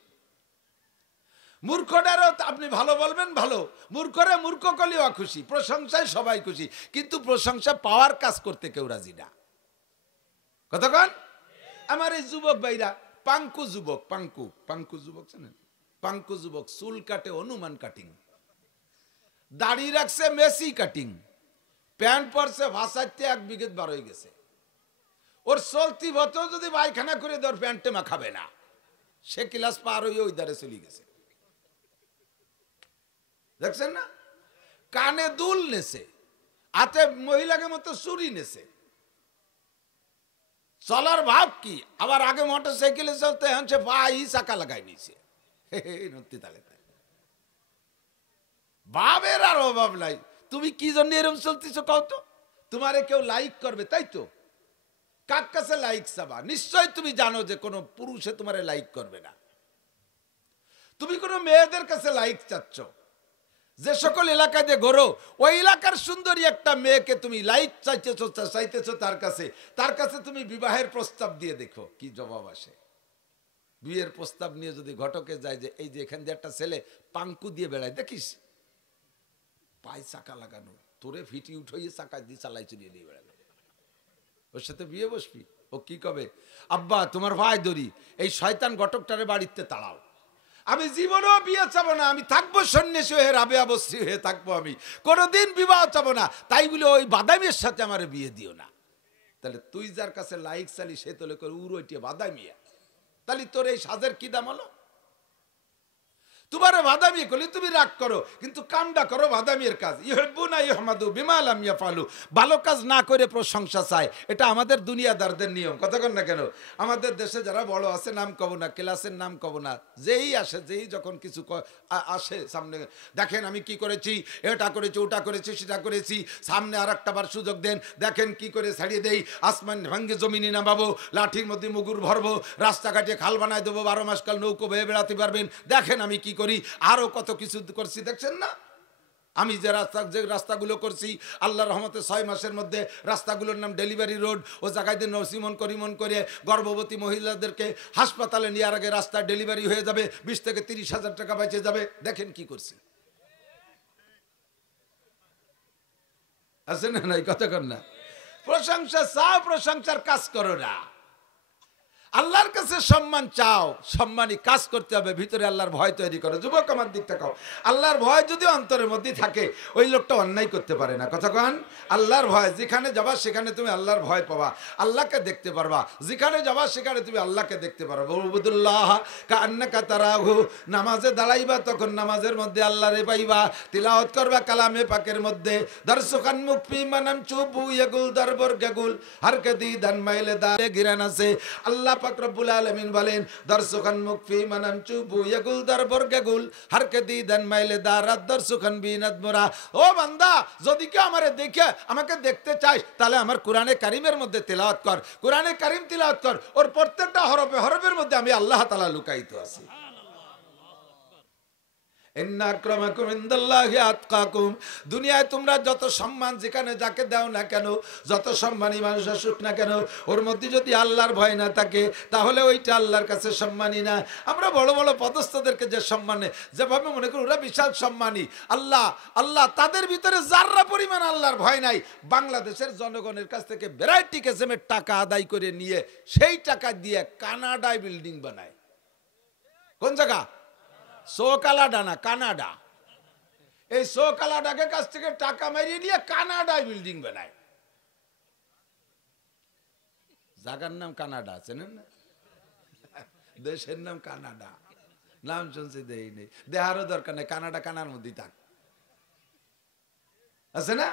মূর্খটারও আপনি ভালো বলবেন ভালো, মূর্খরে মূর্খ করলেও খুশি। প্রশংসায় সবাই খুশি, কিন্তু প্রশংসা পাওয়ার কাজ করতে কেউ রাজি না। কতক্ষণ আমার এই যুবক ভাইরা পাঙ্কু যুবক, পাঙ্কু যুবক জানেন? পাঙ্কু যুবক চুল কাটে অনুমান কাটিং, দাড়ি রাখছে মেসি কাটিং, প্যান্ট পরছে ভাষাতে 1 বিঘে বার হয়ে গেছে। ওর চলতি বছর যদি পায়খানা করে দেওয়ার প্যান্টে মাখাবে না, সে ক্লাস পার হয়ে ওই দ্বারে চলে গেছে। দেখছেন না? কানে দুল নেছে, হাতে মহিলাকে মতো চুরি নেছে, চলার ভাব কি। আবার আগে মোটর সাইকেলে চলতে এখন সে ভাই চাকা লাগাই নিছে। ভাবের আর অভাব নাই। তুমি কি জন্য এরকম চলতেছ কও তো? তোমারে কেউ লাইক করবে তাই তো? কার কাছে লাইক চাবা? নিশ্চয় তুমি জানো যে কোনো পুরুষে তোমারে লাইক করবে না। তুমি কোনো মেয়েদের কাছে লাইক চাচ্ছ। যে সকল এলাকায় যে ঘোরো ওই এলাকার সুন্দরী একটা মেয়েকে তুমি লাইক চাইতেছো তার কাছে তুমি বিবাহের প্রস্তাব দিয়ে দেখো কি জবাব আসে। বিয়ের প্রস্তাব নিয়ে যদি ঘটকে যায় যে এই যে এখান দিয়ে একটা ছেলে পাঙ্কু দিয়ে বেড়ায়, দেখিস পায়ে চাকা লাগানো, তোরে ফিটি উঠাইয়ে চাকা দিয়ে চালাই চলিয়ে নিয়ে বেড়ালো, ওর সাথে বিয়ে বসবি? ও কি কবে, আব্বা তোমার ভাই ধরি এই শয়তান ঘটকটারে বাড়িতে তাড়াও। আমি জীবনেও বিয়ে চাবো না, আমি থাকবো সন্ন্যাসী হয়ে, রাবেয়া বস্তি হয়ে থাকবো, আমি কোনোদিন বিবাহ চাবো না। তাই বলে ওই বাদামির সাথে আমার বিয়ে দিও না। তাহলে তুই যার কাছে লাইক চালি সে তোলে করে উড়োইটিয়ে বাদামিয়া, তাহলে তোর এই সাজের কি দাম হলো? তোমার বাদামি করলে তুমি রাগ করো, কিন্তু কামটা করো বাদামির কাজ। ইউহিব্বুনা ইউহমাদু বিমা লাম ইয়াফালু, ভালো কাজ না করে প্রশংসা চায়, এটা আমাদের দুনিয়াদারদের নিয়ম। কথা কন না কেন? আমাদের দেশে যারা বড় আছে নাম কব না, ক্লাসের নাম কব না, যেই আসে যেই যখন কিছু আসে সামনে, দেখেন আমি কি করেছি, এটা করেছি, ওটা করেছি, সেটা করেছি, সামনে আর একটা বার সুযোগ দেন, দেখেন কি করে ছাড়িয়ে দেই, আসমান ভাঙ্গে জমিনে নামাবো, লাঠির মধ্যে মুগুর ভরবো, রাস্তাঘাটে খাল বানায় দেবো, 12 মাস কাল নৌকো বেয়ে বেড়াতে পারবেন, দেখেন আমি কি করি, আরো কত কিছু করছি দেখছেন না? আমি যে রাস্তাগুলো করছি আল্লাহর রহমতে 6 মাসের মধ্যে রাস্তাগুলোর নাম ডেলিভারি রোড। ও জায়গায় দিন নসিমন করিমন করে গর্ভবতী মহিলাদেরকে হাসপাতালে নেওয়ার আগে রাস্তায় ডেলিভারি হয়ে যাবে, 20 থেকে 30 হাজার টাকা বেঁচে যাবে। দেখেন কি করছি, আছে না নাই? কথা কর না? প্রশংসা চাও, প্রশংসার কাজ করো না। আল্লাহর কাছে সম্মান চাও, সম্মানী কাজ করতে হবে, ভিতরে আল্লাহর ভয় তৈরি করো। যুবক আমার দিক তাকাও, আল্লাহর ভয় যদি অন্তরের মধ্যে থাকে ওই লোকটা অন্যায় করতে পারে না। কথা কন? আল্লাহর ভয়, যেখানে যাবা সেখানে তুমি আল্লাহর ভয় পাবা, আল্লাহকে দেখতে পারবা, যেখানে যাবা সেখানে তুমি আল্লাহকে দেখতে পারবা। উবুদুল্লাহ কান্নাকা তারাহু, নামাজে দাঁড়াইবা তখন নামাজের মধ্যে আল্লাহরে পাইবা, তিলাওয়াত করবা কালামে পাকের মধ্যে, দর্শকান মুকফি মানাম চুবু ইয়াগুল দরবর গাগুল হারকাতি দান মাইলে দালে গিরান আছে। আল্লাহ পাক রব্বুল আলামিন বলেন দর্শকান মুকফি মানাম চুবু ইয়াগুল দরবর গাগুল হারকাতি দান মাইলে দারাত দর্শকান বিনাদ মোরা। ও বান্দা, যদি কেউ আমারে দেখে আমাকে দেখতে চাস তাহলে আমার কোরআনে কারিমের মধ্যে তেলাওয়াত কর, কোরআনে কারিম তেলাওয়াত কর, ওর প্রত্যেকটা হরফে হরফের মধ্যে আমি আল্লাহ তাআলা লুকায়িত আছি। ইন্না আক্রামাকুম ইনদাল্লাহি আতকাকুম। দুনিয়ায় তোমরা যত সম্মান যেখানে যাকে দাও না কেন, যত সম্মানী মানুষ আসুক না কেন, ওর মধ্যে যদি আল্লাহর ভয় না থাকে তাহলে ওইটা আল্লাহর কাছে সম্মানী না। আমরা বড় বড় পদস্থদেরকে যে সম্মানে যেভাবে মনে করি ওরা বিশাল সম্মানী, আল্লাহ আল্লাহ তাদের ভিতরে যাররা পরিমাণ আল্লাহর ভয় নাই, বাংলাদেশের জনগণের কাছ থেকে ভ্যারাইটি কিসিমের টাকা আদায় করে নিয়ে সেই টাকা দিয়ে কানাডায় বিল্ডিং বানায়। কোন জায়গা? সোকালাডা না, কানাডা। এই সোকালাডাকে কাছ থেকে টাকা মারিয়ে নিয়ে কানাডায় বিল্ডিং বানায়। জায়গার নাম কানাডা, চেনেন না? দেশের নাম কানাডা, নাম শুনছি দেই নেই, দেহারও দরকার নেই, কানাডা কানার মধ্যেই থাক, আছে না?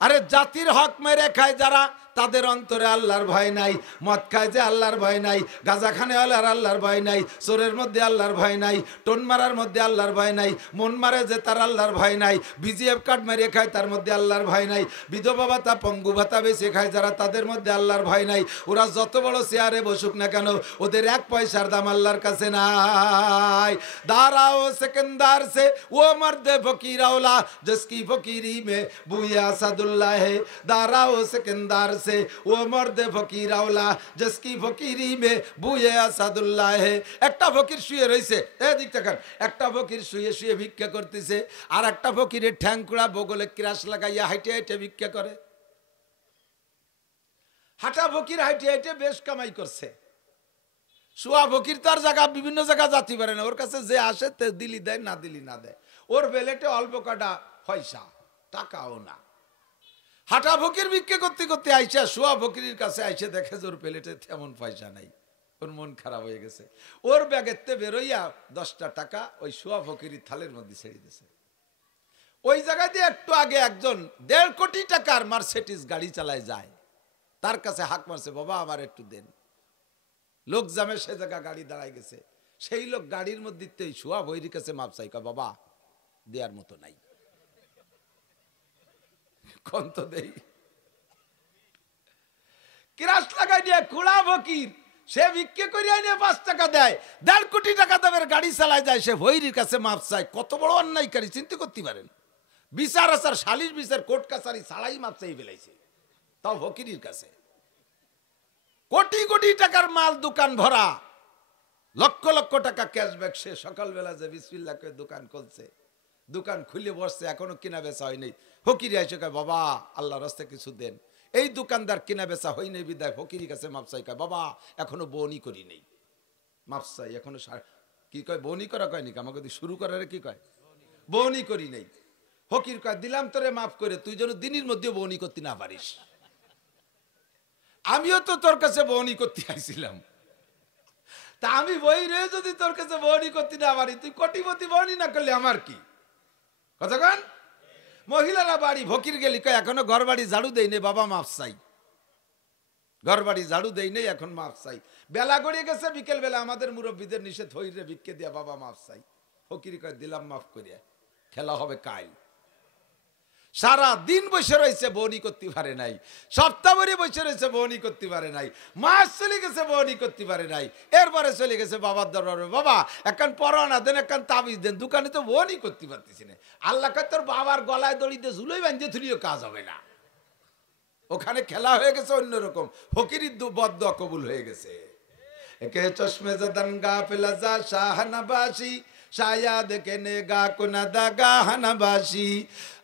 আরে জাতির হক মেরে খায় যারা, তাদের অন্তরে আল্লাহর ভয় নাই। মদ খায় যে আল্লাহর ভয় নাই, গাঁজা খানে আল্লাহর ভয় নাই, চোরের মধ্যে আল্লাহর ভয় নাই, টোন মারার মধ্যে আল্লাহর ভয় নাই, মন মারে যে তার আল্লাহর ভয় নাই, বিজিএফ কার্ড মেরে খায় তার মধ্যে আল্লাহর ভয় নাই, বিধবা ভাতা পঙ্গু ভাতা বেঁচে খায় যারা, তাদের মধ্যে আল্লাহর ভয় নাই। ওরা যত বড় চেয়ারে বসুক না কেন, ওদের এক পয়সার দাম আল্লাহর কাছে নাই। দাঁড়াও সেকেন্দার সে ও মর্দে ফকির আওলা जिसकी फकीरी में बुया सदुल्ला है। दाराओ सिकंदर से वो मर्द फकीर औला जिसकी फकीरी में बुया सदुल्ला है। একটা ফকির শুয়ে রইছে, এদিক তাকান, একটা ফকির শুয়ে শুয়ে ভিক্ষা করতেছে, আর একটা ফকিরের ঠ্যাংকুড়া বগলে ক্রাশ লাগাইয়া হাইটে হাইটে ভিক্ষা করে। হাঁটা ফকির হাইটে হাইটে বেশ কামাই করছে। শুয়া ফকির তার জায়গা বিভিন্ন জায়গা যাতে পারে না, ওর কাছে যে আসে তে দিলি দেয়, না দিলি না দেয়, ওর বেলেটে অল্প কাটা পয়সা, টাকাও না। হাঁটা ফকির ভিক্ষা করতে করতে আইসা শুয়া ফকিরের কাছে আইসে দেখে যে ওর প্লেটে তেমন পয়সা নাই, ওর মন খারাপ হয়ে গেছে। ওর ব্যাগেতে বেরোইয়া 10টা টাকা ওই শুয়া ফকিরের থালের মধ্যে ছেড়ে দিয়েছে। ওই জায়গায় দিয়ে একটু আগে একজন 1.5 কোটি টাকার মার্সিডিজ গাড়ি চালায় যায়, তার কাছে হাক মারছে, বাবা আমার একটু দেন। লোক জামে সে জায়গা গাড়ি দাঁড়ায় গেছে, সেই লোক গাড়ির মধ্যে শুয়া বইরির কাছে মাপ চাই, বাবা দেওয়ার মতো নাই, কন্ত দেই। ক্রাশ লাগাই দিয়ে কুড়া ফকির সে ভিক্ষে করিয়া নিয়ে 5 টাকা দেয়, 1.5 কোটি টাকা দামের গাড়ি চালায় যায়, সে বইরির কাছে মাপ চায়। কত বড় অন্যায়কারী চিন্তা করতে পারেন। বিচার আচার সালিশ বিচার কোর্ট কাছারি ছাড়াই মাপ চাই ফেলাইছে, তাও ফকিরের কাছে। কোটি কোটি টাকার মাল দোকান ভরা, লক্ষ লক্ষ টাকা ক্যাশব্যাক। সে সকালবেলা যে বিসমিল্লাহ করে দোকান খুলছে, দোকান খুলে বসছে, এখনো কিনা বেচা হয়নি। ফকির এসে কয়, বাবা আল্লাহর রাস্তায় কিছু দেন। এই দোকানদার কিনা বেচা হয়নি বিদায় ফকিরের কাছে মাপসাই কয়, বাবা এখনো বনি করি নেই, মাপসাই এখনো কি কয়, বনি করা কয়নি, আমাকে শুরু করার কি কয়, বনি করি নেই। ফকির কয়, দিলাম তোরে মাফ করে, তুই যেন দিনের মধ্যে বনি করতে না পারিস। আমিও তো তোর কাছে বনি করতে আইছিলাম, তা আমি বই রে যদি তোর কাছে বনি করতে না পারি, তুই কোটিপতি বনি না করলে আমার কি কথা কন। মহিলারা বাড়ি ফকির গেলি কয়, এখনো ঘর বাড়ি ঝাড়ু দেই নেই, বাবা মাফ চাই, ঘর বাড়ি ঝাড়ু দেই নেই, এখন মাফ চাই। বেলা গড়িয়ে গেছে, বিকেল বেলা আমাদের মুরব্বীদের নিষেধ হইরে ভিক্ষে দিয়া, বাবা মাফ চাই। ফকির কয়, দিলাম মাফ করিয়া, খেলা হবে কাল। সারা দিন বসে রয়েছে, বনি করতে পারে নাই। সপ্তাহ ভরে বসে রয়েছে, বনি করতে পারে নাই। মাস চলে গেছে, বনি করতে পারে নাই। এরপরে চলে গেছে বাবার দরবারে, বাবা এখন পরোয়ানা দেন, এখন তাবিজ দেন, দোকানে তো বনি করতে পারতেছি না। আল্লাহ কয়, তোর বাবার গলায় দড়িতে ঝুলোই বাঁধিয়ে থুলিও কাজ হবে না। ওখানে খেলা হয়ে গেছে অন্যরকম, ফকিরির বদদোয়া কবুল হয়ে গেছে। একে চশমে জাদান গাফিলা যা শাহনাবাসী শায়াদ কেনে গা কোনা দাগা হানাবাসী।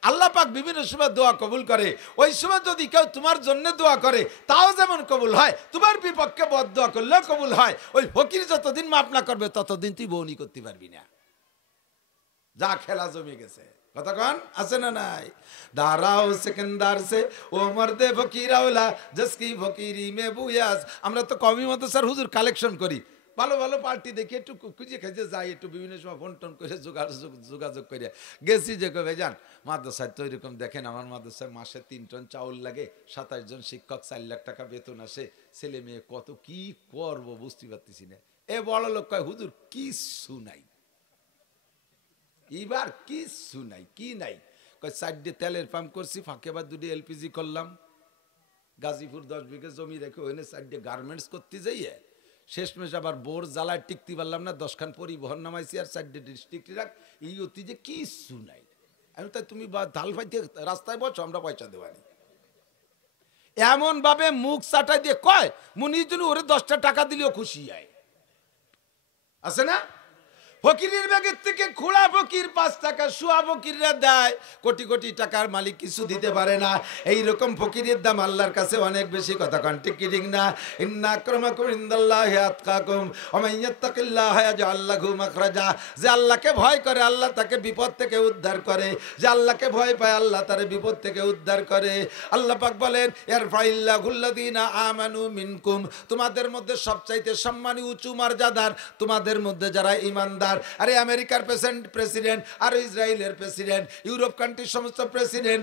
আল্লাহ পাক বিভিন্ন সময় দোয়া কবুল করে। ওই সময় যদি কেউ তোমার জন্য দোয়া করে তাও যেমন কবুল হয়, তোমার বিপক্ষে বদদোয়া করলেও কবুল হয়। ওই ফকির যতদিন মাফ না করবে ততদিন তুই বউনি করতে পারবি না। যা খেলা জমে গেছে, কতক্ষণ আছে না নাই। দাঁড়াও সেকেন্দার সে ও মর্দে ফকির আওলা জসকি ফকিরি মে বুয়াস। আমরা তো কমি মতো স্যার হুজুর কালেকশন করি, ভালো ভালো পার্টি দেখি একটু খুঁজে খেজে যাই, একটু বিভিন্ন সময় ফোন টোন করে যোগাযোগ করে গেছি যে কবে যান মাদ্রাসায় তো এরকম দেখেন, আমার মাদ্রাসায় মাসে 3 টন চাউল লাগে, 27 জন শিক্ষক, 4 লাখ টাকা বেতন আসে, ছেলে মেয়ে কত কি করবো বুঝতে পারতেছি না। এ বড় লোক কয়, হুজুর কিচ্ছু নাই, এবার কিচ্ছু নাই। কি নাই? কয় 4টে তেলের পাম্প করছি, ফাঁকে আবার 2টি LPG করলাম। গাজীপুর 10 বিঘা জমি রেখে ওখানে 4টে গার্মেন্টস করতে যাইয়ে শেষমেশ আবার বোর জ্বালায় টিকতে পারলাম না, 10খান পরিবহন নামাইছি আর 4টে ডিস্ট্রিক্ট রাখ, এই অতি যে কিছু নাই। আমি তাই তুমি বা ধাল ফাইতে রাস্তায় বলছো, আমরা পয়সা দেবানি। এমন ভাবে মুখ চাটাই দিয়ে কয় মুনি জন্য ওরে 10টা টাকা দিলেও খুশি হয়, আছে না? ফকিরের ব্যাগের থেকে খোড়া ফকির 5 টাকা, শুয়া ফকিররা দেয় কোটি কোটি টাকার মালিক কিছু দিতে পারে না। এইরকম ফকিরের দাম আল্লাহর কাছে অনেক বেশি। কথা কন ঠিক কি ঠিক না? ইন্না আক্রামাকুম ইনদাল্লাহি আতকাকুম ওয়া মান ইয়াত্তাকিল্লাহা ইয়াজআল লাহু মাখরাজা। যে আল্লাহকে ভয় করে আল্লাহ তাকে বিপদ থেকে উদ্ধার করে, যে আল্লাহকে ভয় পায় আল্লাহ তারে বিপদ থেকে উদ্ধার করে। আল্লাহ পাক বলেন ইয়ারফাইল্লাহুল্লাযিনা আমানু মিনকুম, তোমাদের মধ্যে সবচাইতে সম্মানী উঁচু মর্যাদার তোমাদের মধ্যে যারা ঈমানদার। আরে আমেরিকার প্রেসিডেন্ট, আর ইসরায়েলের প্রেসিডেন্ট, ইউরোপ কান্ট্রির সমস্ত প্রেসিডেন্ট,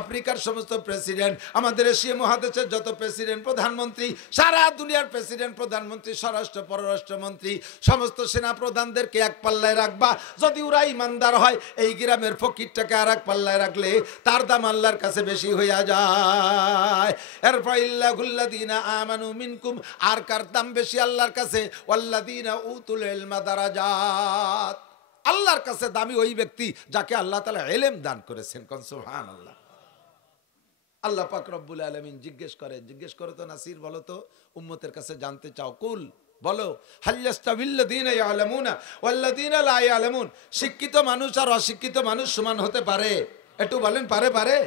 আফ্রিকার সমস্ত প্রেসিডেন্ট, আমাদের এশিয়া মহাদেশের যত প্রেসিডেন্ট প্রধানমন্ত্রী, সারা দুনিয়ার প্রেসিডেন্ট প্রধানমন্ত্রী, স্বরাষ্ট্র পররাষ্ট্রমন্ত্রী, সমস্ত সেনা প্রধানদেরকে এক পাল্লায় রাখবা। যদি ওরা ইমানদার হয়, এই গ্রামের ফকিরটাকে আর এক পাল্লায় রাখলে তার দাম আল্লাহর কাছে বেশি হইয়া যায়। এরফাইল্লাহুল্লাযিনা আমানু মিনকুম, আর কার দাম বেশি আল্লাহর কাছে? ওয়াল্লাযিনা উতুল ইলমা দারাজাত, আল্লাহর কাছে দামি ওই ব্যক্তি যাকে আল্লাহ তাআলা ইলম দান করেছেন। কোন সুবহানাল্লাহ। আল্লাহ পাক রব্বুল আলামিন জিজ্ঞেস করে তো নাসির, বলো তো উম্মতের কাছে জানতে চাও, কুল বলো হাল ইয়াস্তাবিল্লাযিনা ইয়ালামুনা ওয়াল্লাযিনা লা ইয়ালামুন, শিক্ষিত মানুষ আর অশিক্ষিত মানুষ সমান হতে পারে? একটু বলেন, পারে?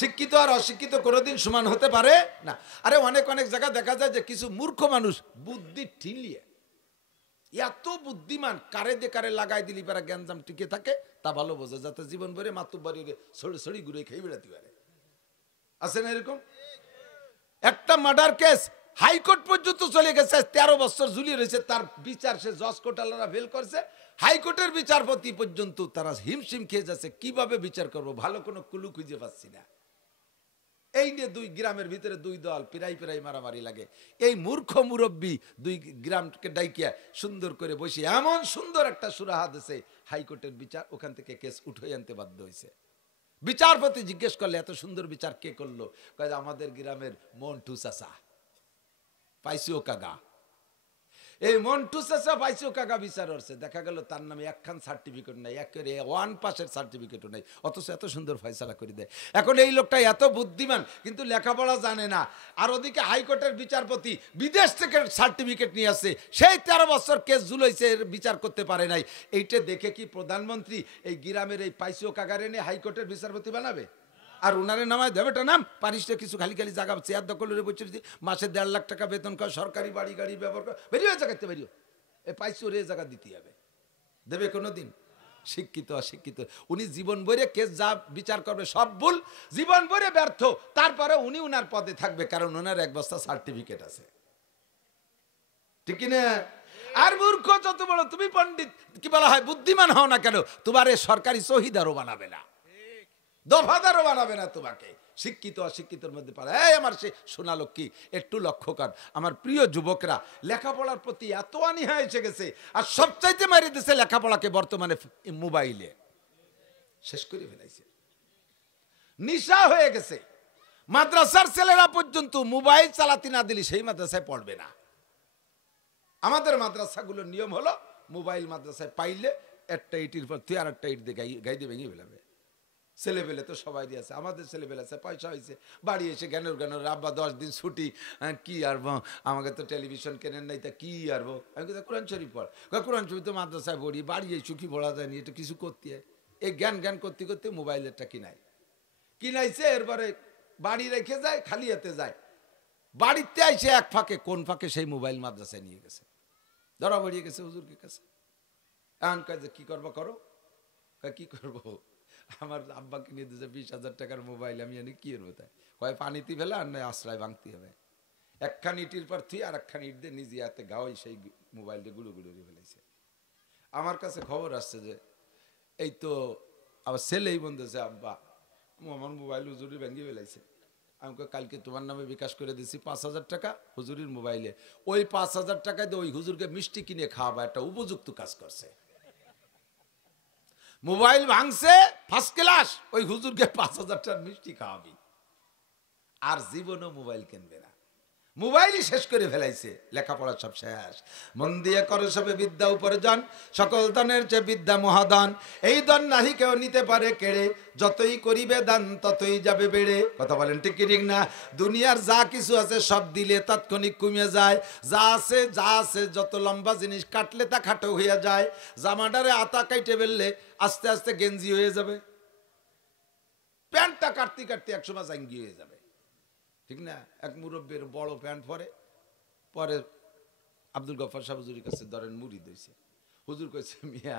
শিক্ষিত আর অশিক্ষিত কোনোদিন সমান হতে পারে না। আরে অনেক জায়গা দেখা যায় যে কিছু মূর্খ মানুষ বুদ্ধি ঠিলিয়ে এত বুদ্ধিমান, কারে লাগাই দিলি পারা জ্ঞানজাম টিকে থাকে, তা ভালো বোঝে, যাতে জীবন ভরে মাতুব্বাড়ি ছড়ি ঘুরে খেয়ে বেড়াতে পারে। আছে না এরকম? একটা মার্ডার কেস হাইকোর্ট পর্যন্ত চলে গেছে, 13 বছর ঝুলিয়ে রয়েছে, তার বিচার সে জজ কোর্টালরা ফেল করছে, হাইকোর্টের বিচারপতি পর্যন্ত তারা হিমশিম খেয়ে যাচ্ছে, কিভাবে বিচার করব, ভালো কোনো কুলু খুঁজে পাচ্ছি না। এই নিয়ে দুই গ্রামের ভিতরে দুই দল পিরাই মারামারি লাগে। এই মূর্খ মুরব্বী দুই গ্রামকে ডাইকিয়া সুন্দর করে বসে এমন সুন্দর একটা সুরাহা দিয়েছে, হাইকোর্টের বিচার ওখান থেকে কেস উঠে আনতে বাধ্য হয়েছে। বিচারপতি জিজ্ঞেস করলে এত সুন্দর বিচার কে করলো? কয় আমাদের গ্রামের মন্টু চাচা, পাইসিও কাকা। এই মন্টু চাচা পাইসিও কাকা বিচার করছে, দেখা গেল তার নামে একখান সার্টিফিকেট নাই, একেবারে 1 পাসের সার্টিফিকেটও নাই, অথচ এত সুন্দর ফয়সালা করে দেয়। এখন এই লোকটা এত বুদ্ধিমান কিন্তু লেখাপড়া জানে না, আর ওদিকে হাইকোর্টের বিচারপতি বিদেশ থেকে সার্টিফিকেট নিয়ে আসছে, সেই 13 বছর কেস ঝুলাইছে, বিচার করতে পারে নাই। এইটা দেখে কি প্রধানমন্ত্রী এই গ্রামের এই পাইসিও কাকারে নিয়ে হাইকোর্টের বিচারপতি বানাবে? আর উনারে নামায় দেবেটা নাম পারিসটা কিছু খালি জায়গা চেয়ার দখল বসে মাসে 1.5 লাখ টাকা বেতন কর, সরকারি বাড়ি গাড়ি ব্যবহার কর, বেরিয়ে জায়গাতে বেরিয়ে এই পাইছো রে জায়গা দিতে হবে, দেবে কোনোদিন? শিক্ষিত অশিক্ষিত উনি জীবন ভরে কেস যা বিচার করবে সব ভুল, জীবন ভরে ব্যর্থ, তারপরে উনি উনার পদে থাকবে, কারণ ওনার 1 বস্তা সার্টিফিকেট আছে, ঠিক কিনা? আর মূর্খ যত বড় তুমি পণ্ডিত কি বলা হয় বুদ্ধিমান হও না কেন, তোমার এই সরকারি শহীদারও বানাবে না, দফাদারও বানাবে না তোমাকে। শিক্ষিত অশিক্ষিতের মধ্যে পারে। এই আমার সে সোনা লক্ষ্মী, একটু লক্ষ্য কর, আমার প্রিয় যুবকরা, লেখাপড়ার প্রতি এত অনীহা এসে গেছে, আর সবচাইতে মারি দিছে লেখাপড়াকে বর্তমানে মোবাইলে শেষ করে ফেলাইছে, নিশা হয়ে গেছে। মাদ্রাসার ছেলেরা পর্যন্ত মোবাইল চালাতে না দিলে সেই মাদ্রাসায় পড়বে না। আমাদের মাদ্রাসাগুলোর নিয়ম হলো মোবাইল মাদ্রাসায় পাইলে একটা ইটির পর তুই আর একটা ইট দিয়ে গাই দিয়ে ভেঙে ফেলাবে। ছেলেবেলে তো সবাই দিয়েছে, আমাদের ছেলেবেলে আছে, পয়সা হয়েছে, বাড়ি এসে জ্ঞানের আব্বা 10 দিন ছুটি, কি আরবো, আমাকে তো টেলিভিশন কেনেন নাই, তা কি আরবো? আমি কিন্তু কোরআন শরীফ পড়, কোরআন শরীফ তো মাদ্রাসায় পড়ি, বাড়ি এই সুখী পড়া যায়নি, এটা কিছু করতে হয়। এই জ্ঞান করতে মোবাইলেরটা কিনাইছে, এরপরে বাড়ি রেখে যায়, খালি হাতে যায়, বাড়িতে আইসে এক ফাঁকে কোন ফাঁকে সেই মোবাইল মাদ্রাসায় নিয়ে গেছে, ধরা পড়িয়ে গেছে হুজুরের কাছে। এখন কাজে কি করবো করো, কি করবো, আমার আব্বা কিনে দিয়েছে 20,000 টাকার মোবাইল, আমি জানি কি করবো, তাই কয় পানিতে ফেলে আর নয় আশ্রয় ভাঙতে হবে, একখান ইটির পর তুই আর একখান ইট দিয়ে নিজে হাতে গাওয়াই সেই মোবাইলটা গুঁড়ো ফেলেছে। আমার কাছে খবর আসছে যে এই তো আবার ছেলেই বলতেছে, আব্বা আমার মোবাইল হুজুরি ভেঙে ফেলাইছে। আমি কালকে তোমার নামে বিকাশ করে দিছি 5,000 টাকা হুজুরির মোবাইলে, ওই 5,000 টাকা দিয়ে ওই হুজুরকে মিষ্টি কিনে খাওয়াবা, একটা উপযুক্ত কাজ করছে। মোবাইল ভাঙছে ফার্স্ট ক্লাস, ওই হুজুরকে 5,000 টাকার মিষ্টি খাওয়াবি, আর জীবনও মোবাইল কিনবে না। মোবাইলই শেষ করে ফেলাইছে, লেখাপড়া সব শেষ। মন দিয়ে করো সবে বিদ্যা উপার্জন, সকল দানের চেয়ে বিদ্যা মহাদান। এই দান নাহি কেউ নিতে পারে কেড়ে, যতই করিবে দান ততই যাবে বেড়ে। কথা বলেন ঠিক কি ঠিক না? দুনিয়ার যা কিছু আছে সব দিলে তাৎক্ষণিক কমে যায়। যা আছে যত লম্বা জিনিস কাটলে তা খাটো হইয়া যায়। জামাটারে আতা কাইটে ফেললে আস্তে আস্তে গেঞ্জি হয়ে যাবে, প্যান্টটা কাটতে কাটতে একসময় জাঙ্গি হয়ে যাবে, ঠিক না? এক মুরব্বীর বড় প্যান্ট পরে আব্দুল গফফার সাহেব হুজুরের কাছে ধরেন মুরিদ হইছে। হুজুর কইছে, মিয়া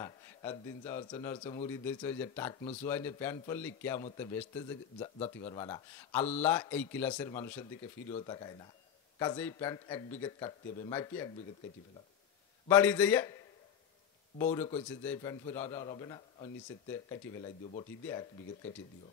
একদিন যাওয়ার জন্য মুরিদ হইছে, ওই যে টাকনু সুয়াইনে প্যান্ট পরলি কিয়ামতে বেচতে জাতি পারবা না। আল্লাহ এই ক্লাসের মানুষের দিকে ফিরেও তাকায় না। কাজেই প্যান্ট 1 বিঘেত কাটতে হবে, মাইপি 1 বিঘেত কেটে ফেলাম। বাড়ি যাইয়া বউরে কইছে যে এই প্যান্ট ফিরে আর হবে না, ওই নিচেতে কাটি ফেলাই দিও, বটি দিয়ে 1 বিঘেত কেটে দিও।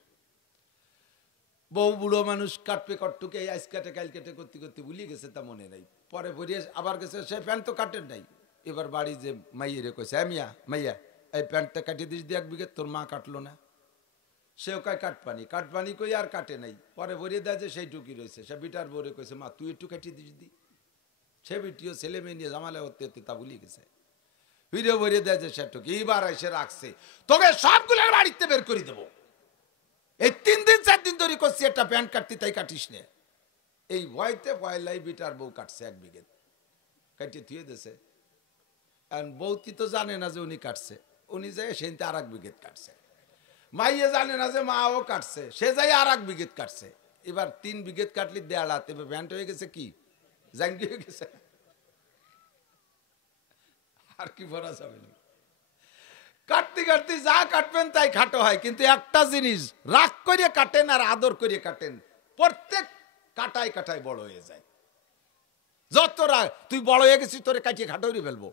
বউ বুড়ো মানুষ কাটবে কটটুকে, আইস কাটে কাল কেটে করতে করতে ভুলিয়ে গেছে, তা মনে নাই। পরে ভরিয়ে আবার গেছে, সে প্যান্ট তো কাটেন নাই। এবার বাড়ি যে মাইয়েরে কইছে, মিয়া মাইয়া এই প্যান্টটা কাটিয়ে দিস দিয়ে 1 বিঘে, তোর মা কাটলো না। সেও কয় কাটপানি কই আর কাটে নাই। পরে ভরিয়ে দেয় যে সেই টুকি রয়েছে। সে বিটার বউরে কইছে, মা তুই একটু কাটিয়ে দিস দি। সে বিটিও ছেলে মেয়ে নিয়ে জামালে হতে হতে তা ভুলিয়ে গেছে। ভিডিও ভরিয়ে দেয় যে সে টুকি। এইবার এসে রাখছে, তোকে সবগুলোর বাড়িতে বের করে দেবো। এই 3 দিন 4 দিন ধরে করছি একটা প্যান্ট কাটতি, তাই কাটিস নে। এই ভয়তে পয়লাই বিটার বউ কাটছে 1 বিঘে, কাটিয়ে থুয়ে দিয়েছে। কারণ বউতি তো জানে না যে উনি কাটছে, উনি যাই সেদিন আর 1 বিঘে কাটছে। মাইয়ে জানে না যে মাও কাটছে, সে যাই আর 1 বিঘে কাটছে। এবার 3 বিঘে কাটলি দেড়াত, এবার প্যান্ট হয়ে গেছে কি জাঙ্গি হয়ে গেছে। আর কি ভরা যাবে না। কাটতে কাটতে যা কাটবেন তাই খাটো হয়, কিন্তু একটা জিনিস রাগ করে কাটেন আর আদর করে কাটেন, প্রত্যেক কাটায় কাটায় বড় হয়ে যায়। যত রাগ, তুই বড় হয়ে গেছিস, তোরে কাটিয়ে খাটো করে ফেলবো,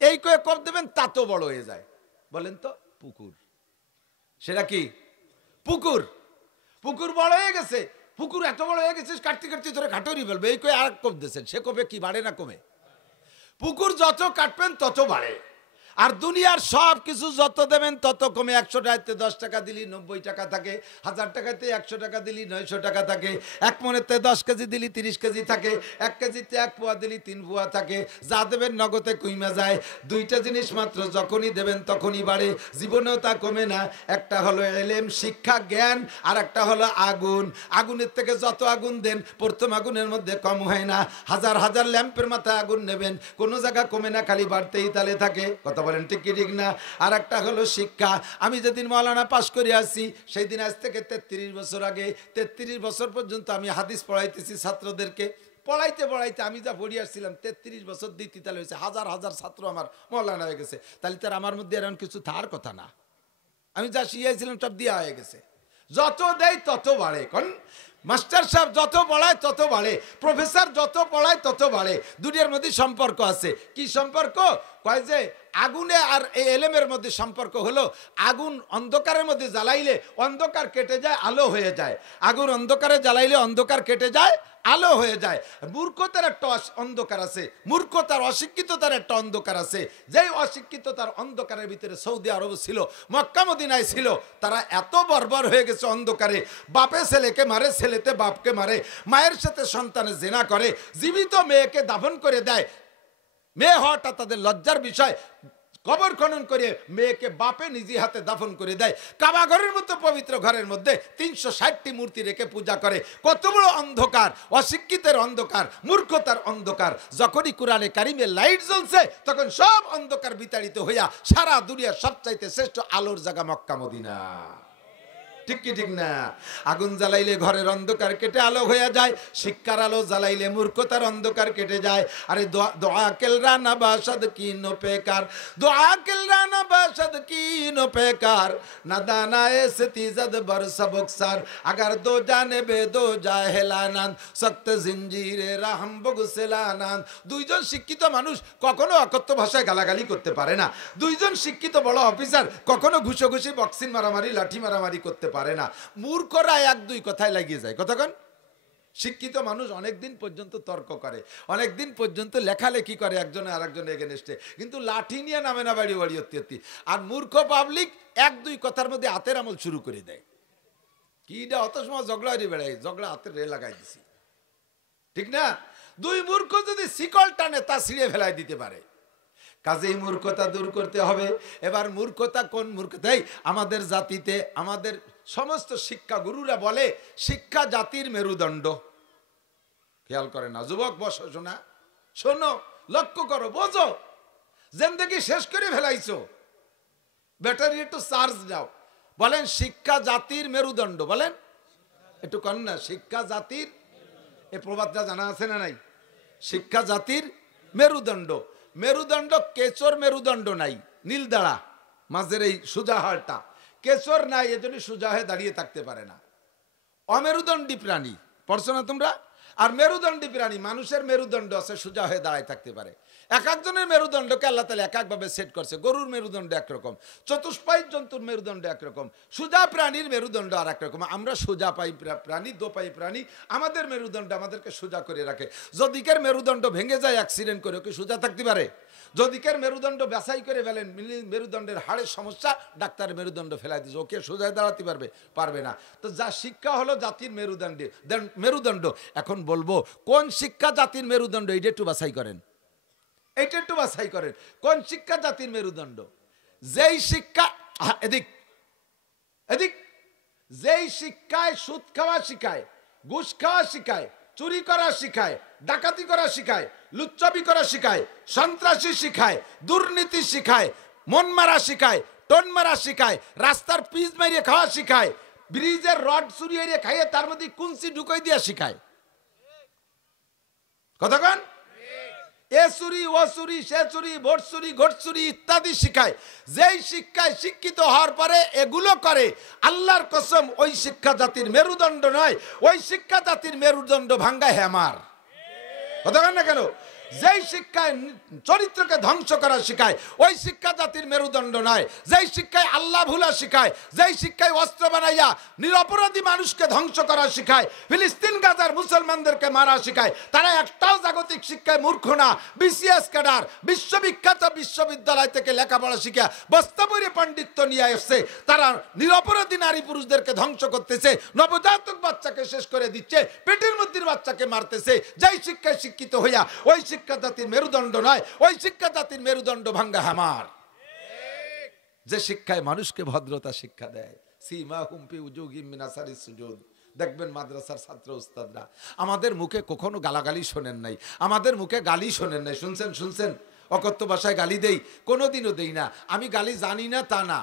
এই কয়ে কপ দেবেন, তা তো বড় হয়ে যায়। বলেন তো পুকুর, সেটা কি পুকুর? পুকুর বড় হয়ে গেছে, পুকুর এত বড় হয়ে গেছিস, কাটতে কাটতে তোরে খাটো করে ফেলবো, এই কয়ে আর কপ দিয়েছেন, সে কবে কি বাড়ে না কমে? পুকুর যত কাটবেন তত বাড়ে। আর দুনিয়ার সব কিছু যত দেবেন তত কমে। 100 টাকাতে 10 টাকা দিলি 90 টাকা থাকে, 1000 টাকাতে 100 টাকা দিলি 900 টাকা থাকে, 1 মনেতে 10 কেজি দিলি 30 কেজি থাকে, 1 কেজিতে 1 পোয়া দিলি 3 পোয়া থাকে। যা দেবেন নগদে কইমা যায়। 2টা জিনিস মাত্র যখনই দেবেন তখনই বাড়ে, জীবনেও তা কমে না। একটা হলো এলেম, শিক্ষা, জ্ঞান, আর একটা হলো আগুন। আগুনের থেকে যত আগুন দেন, প্রথম আগুনের মধ্যে কম হয় না। হাজার হাজার ল্যাম্পের মাথায় আগুন নেবেন, কোনো জায়গা কমে না, খালি বাড়তেই তালে থাকে। কথা বলেন ঠিক কি ঠিক না? আর একটা হলো শিক্ষা। আমি যেদিন মাওলানা পাশ করে আসছি, সেই দিন আজ থেকে 33 বছর আগে, 33 বছর পর্যন্ত আমি হাদিস পড়াইতেছি ছাত্রদেরকে। পড়াইতে পড়াইতে আমি যা পড়ি আসছিলাম, 33 বছর দিতে তাহলে হয়েছে হাজার হাজার ছাত্র আমার মাওলানা হয়ে গেছে। তাহলে তার আমার মধ্যে এরকম কিছু থার কথা না, আমি যা শিখাইছিলাম সব দিয়া হয়ে গেছে। যত দেয় তত বাড়ে। কোন মাস্টার সাহেব যত পড়ায় তত বাড়ে, প্রফেসর যত পড়ায় তত বাড়ে। দুনিয়ার মধ্যে সম্পর্ক আছে। কি সম্পর্ক? কয় যে আগুনে আর এই এলেমের মধ্যে সম্পর্ক হলো, আগুন অন্ধকারের মধ্যে জ্বালাইলে অন্ধকার কেটে যায়, আলো হয়ে যায়। আগুন অন্ধকারে জ্বালাইলে অন্ধকার কেটে যায়, আলো হয়ে যায়। মূর্খতার একটা অন্ধকার আছে, মূর্খতার অশিক্ষিততার একটা অন্ধকার আছে। যেই অশিক্ষিততার অন্ধকারের ভিতরে সৌদি আরব ছিল, মক্কা মদিনায় ছিল, তারা এত বর্বর হয়ে গেছে অন্ধকারে। বাপে ছেলেকে মারে, ছেলেতে বাপকে মারে, মায়ের সাথে সন্তানের জেনা করে, জীবিত মেয়েকে দাফন করে দেয়। মেয়ে হওয়াটা তাদের লজ্জার বিষয়। কবর খনন করে মেয়েকে বাপে নিজে হাতে দাফন করে দেয়। কাবা ঘরের মতো পবিত্র ঘরের মধ্যে 360টি মূর্তি রেখে পূজা করে। কত বড় অন্ধকার! অশিক্ষিতের অন্ধকার, মূর্খতার অন্ধকার। যখনই কোরআনে কারিমে লাইট জ্বলছে, তখন সব অন্ধকার বিতাড়িত হইয়া সারা দুনিয়ার সবচাইতে শ্রেষ্ঠ আলোর জায়গা মক্কা মদিনা। ঠিক কি ঠিক না? আগুন জ্বালাইলে ঘরের অন্ধকার কেটে আলো হয়ে যায়, শিক্ষার আলো জ্বালাইলে মূর্খতার অন্ধকার কেটে যায়। আরে দোয়া কেলরা না বাসাদ কি নো পেকার, দোয়া কেলরা না বাসাদ কি নো পেকার, না দানা এসে তিজাদ বর সবকসার, আগার দো জানে বে দো জাহেলানান, সক্ত জিঞ্জিরে রাহম বগুসেলানান। দুইজন শিক্ষিত মানুষ কখনো অকথ্য ভাষায় গালাগালি করতে পারে না। দুইজন শিক্ষিত বড় অফিসার কখনো ঘুষোঘুষি, বক্সিং মারামারি, লাঠি মারামারি করতে পারে না। মূর্খরা 1-2 কথায় লাগিয়ে যায়। কতক্ষণ? শিক্ষিত মানুষ অনেক দিন পর্যন্ত তর্ক করে, অনেক দিন পর্যন্ত লেখালেখি করে একজনে আরেকজনের এগেনস্টে, কিন্তু লাঠি নিয়ে নামে না বাড়ি বাড়ি অত্যি। আর মূর্খ পাবলিক 1-2 কথার মধ্যে হাতের আমল শুরু করে দেয়। কিটা অত সময় ঝগড়া হয়ে বেড়ায়, ঝগড়া হাতের রে লাগাই দিছি, ঠিক না? দুই মূর্খ যদি শিকল টানে তা ছিঁড়ে ফেলাই দিতে পারে। কাজেই মূর্খতা দূর করতে হবে। এবার মূর্খতা কোন মূর্খতা? আমাদের জাতিতে আমাদের সমস্ত শিক্ষা গুরুরা বলে শিক্ষা জাতির মেরুদণ্ড। খেয়াল করে না যুবক, বসো শোনা, শোনো, লক্ষ্য করো, বোঝো। জিন্দেগি শেষ করে ফেলাইছো, ব্যাটারি একটু চার্জ দাও। বলেন শিক্ষা জাতির মেরুদণ্ড। বলেন একটু কন না, শিক্ষা জাতির, এই প্রবাদটা জানা আছে না নাই? শিক্ষা জাতির মেরুদণ্ড। মেরুদণ্ড কেচর মেরুদণ্ড নাই, নীলদাড়া মাঝের এই সোজা হাড়টা কেচর নাই, এজন্য সোজা হয়ে দাঁড়িয়ে থাকতে পারে না। অমেরুদণ্ডী প্রাণী পড়ছো না তোমরা? আর মেরুদণ্ডী প্রাণী, মানুষের মেরুদণ্ড আছে, সোজা হয়ে দাঁড়ায় থাকতে পারে। এক একজনের মেরুদণ্ডকে আল্লাহ তাআলা এক একভাবে সেট করছে। গরুর মেরুদণ্ড একরকম, চতুষ্পায়ী জন্তুর মেরুদণ্ড একরকম, সোজা প্রাণীর মেরুদণ্ড আর একরকম। আমরা সোজা পাই প্রাণী, দোপাই প্রাণী, আমাদের মেরুদণ্ড আমাদেরকে সোজা করে রাখে। যদিকের মেরুদণ্ড ভেঙে যায় অ্যাক্সিডেন্ট করে, ওকে সোজা থাকতে পারে? যদিকের মেরুদণ্ড বেসাই করে ফেলেন, মেরুদণ্ডের হাড়ের সমস্যা, ডাক্তার মেরুদণ্ড ফেলাই দিচ্ছে, ওকে সোজায় দাঁড়াতে পারবে? পারবে না। তো যা শিক্ষা হলো জাতির মেরুদণ্ড। এখন বলবো কোন শিক্ষা জাতির মেরুদণ্ড, এইটা একটু বাছাই করেন, এইটা একটু বাছাই করেন। কোন শিক্ষা জাতির মেরুদণ্ড? যেই শিক্ষা, এদিক এদিক, যেই শিক্ষায় সুদ খাওয়া শিখায়, ঘুষ খাওয়া শিখায়, চুরি করা শিখায়, ডাকাতি করা শিখায়, লুচ্চাবি করা শিখায়, সন্ত্রাসী শিখায়, দুর্নীতি শিখায়, মন মারা শিখায়, টন মারা শিখায়, রাস্তার পিচ মারিয়ে খাওয়া শিখায়, ব্রিজের রড চুরিয়ে খাইয়ে তার মধ্যে কুঞ্চি ঢুকাই দিয়া শিখায়। কতক্ষণ এ চুরি ও চুরি, সে চুরি, ভোট চুরি, ঘোট চুরি ইত্যাদি শিখায়। যেই শিক্ষায় শিক্ষিত হওয়ার পরে এগুলো করে, আল্লাহর কসম ওই শিক্ষা জাতির মেরুদণ্ড নয়, ওই শিক্ষা জাতির মেরুদণ্ড ভাঙ্গা হ্যামার। কথা না কেন? যেই শিক্ষায় চরিত্রকে ধ্বংস করা শিখায়, ওই শিক্ষা জাতির মেরুদণ্ড নয়। যেই শিক্ষায় আল্লাহ ভুলা শিখায়, যেই শিক্ষায় অস্ত্র বানাইয়া নিরপরাধী মানুষকে ধ্বংস করা শিখায়, ফিলিস্তিন গাজার মুসলমানদেরকে মারা শিখায়, তারা একটাও জাগতিক শিক্ষায় মূর্খ না। বিসিএস ক্যাডার, বিশ্ববিখ্যাত বিশ্ববিদ্যালয় থেকে লেখাপড়া শিখা বস্তাবরী পাণ্ডিত্য নিয়ে এসছে, তারা নিরপরাধী নারী পুরুষদেরকে ধ্বংস করতেছে, নবজাতক বাচ্চাকে শেষ করে দিচ্ছে, পেটের মধ্যে বাচ্চাকে মারতেছে। যেই শিক্ষায় শিক্ষিত হইয়া ওই শিক্ষা জাতির মেরুদণ্ড নয়, ওই শিক্ষা জাতির মেরুদণ্ড ভাঙ্গা হ্যামার। যে শিক্ষায় মানুষকে ভদ্রতা শিক্ষা দেয়, সীমাহুম ফি উজুহিহিম মিন আসারিস সুজুদ। দেখবেন মাদ্রাসার ছাত্র উস্তাদরা, আমাদের মুখে কখনো গালাগালি শোনেন নাই, আমাদের মুখে গালি শোনেন নাই। শুনছেন অকথ্য ভাষায় গালি দেই? কোনোদিনও দেই না। আমি গালি জানি না তা না,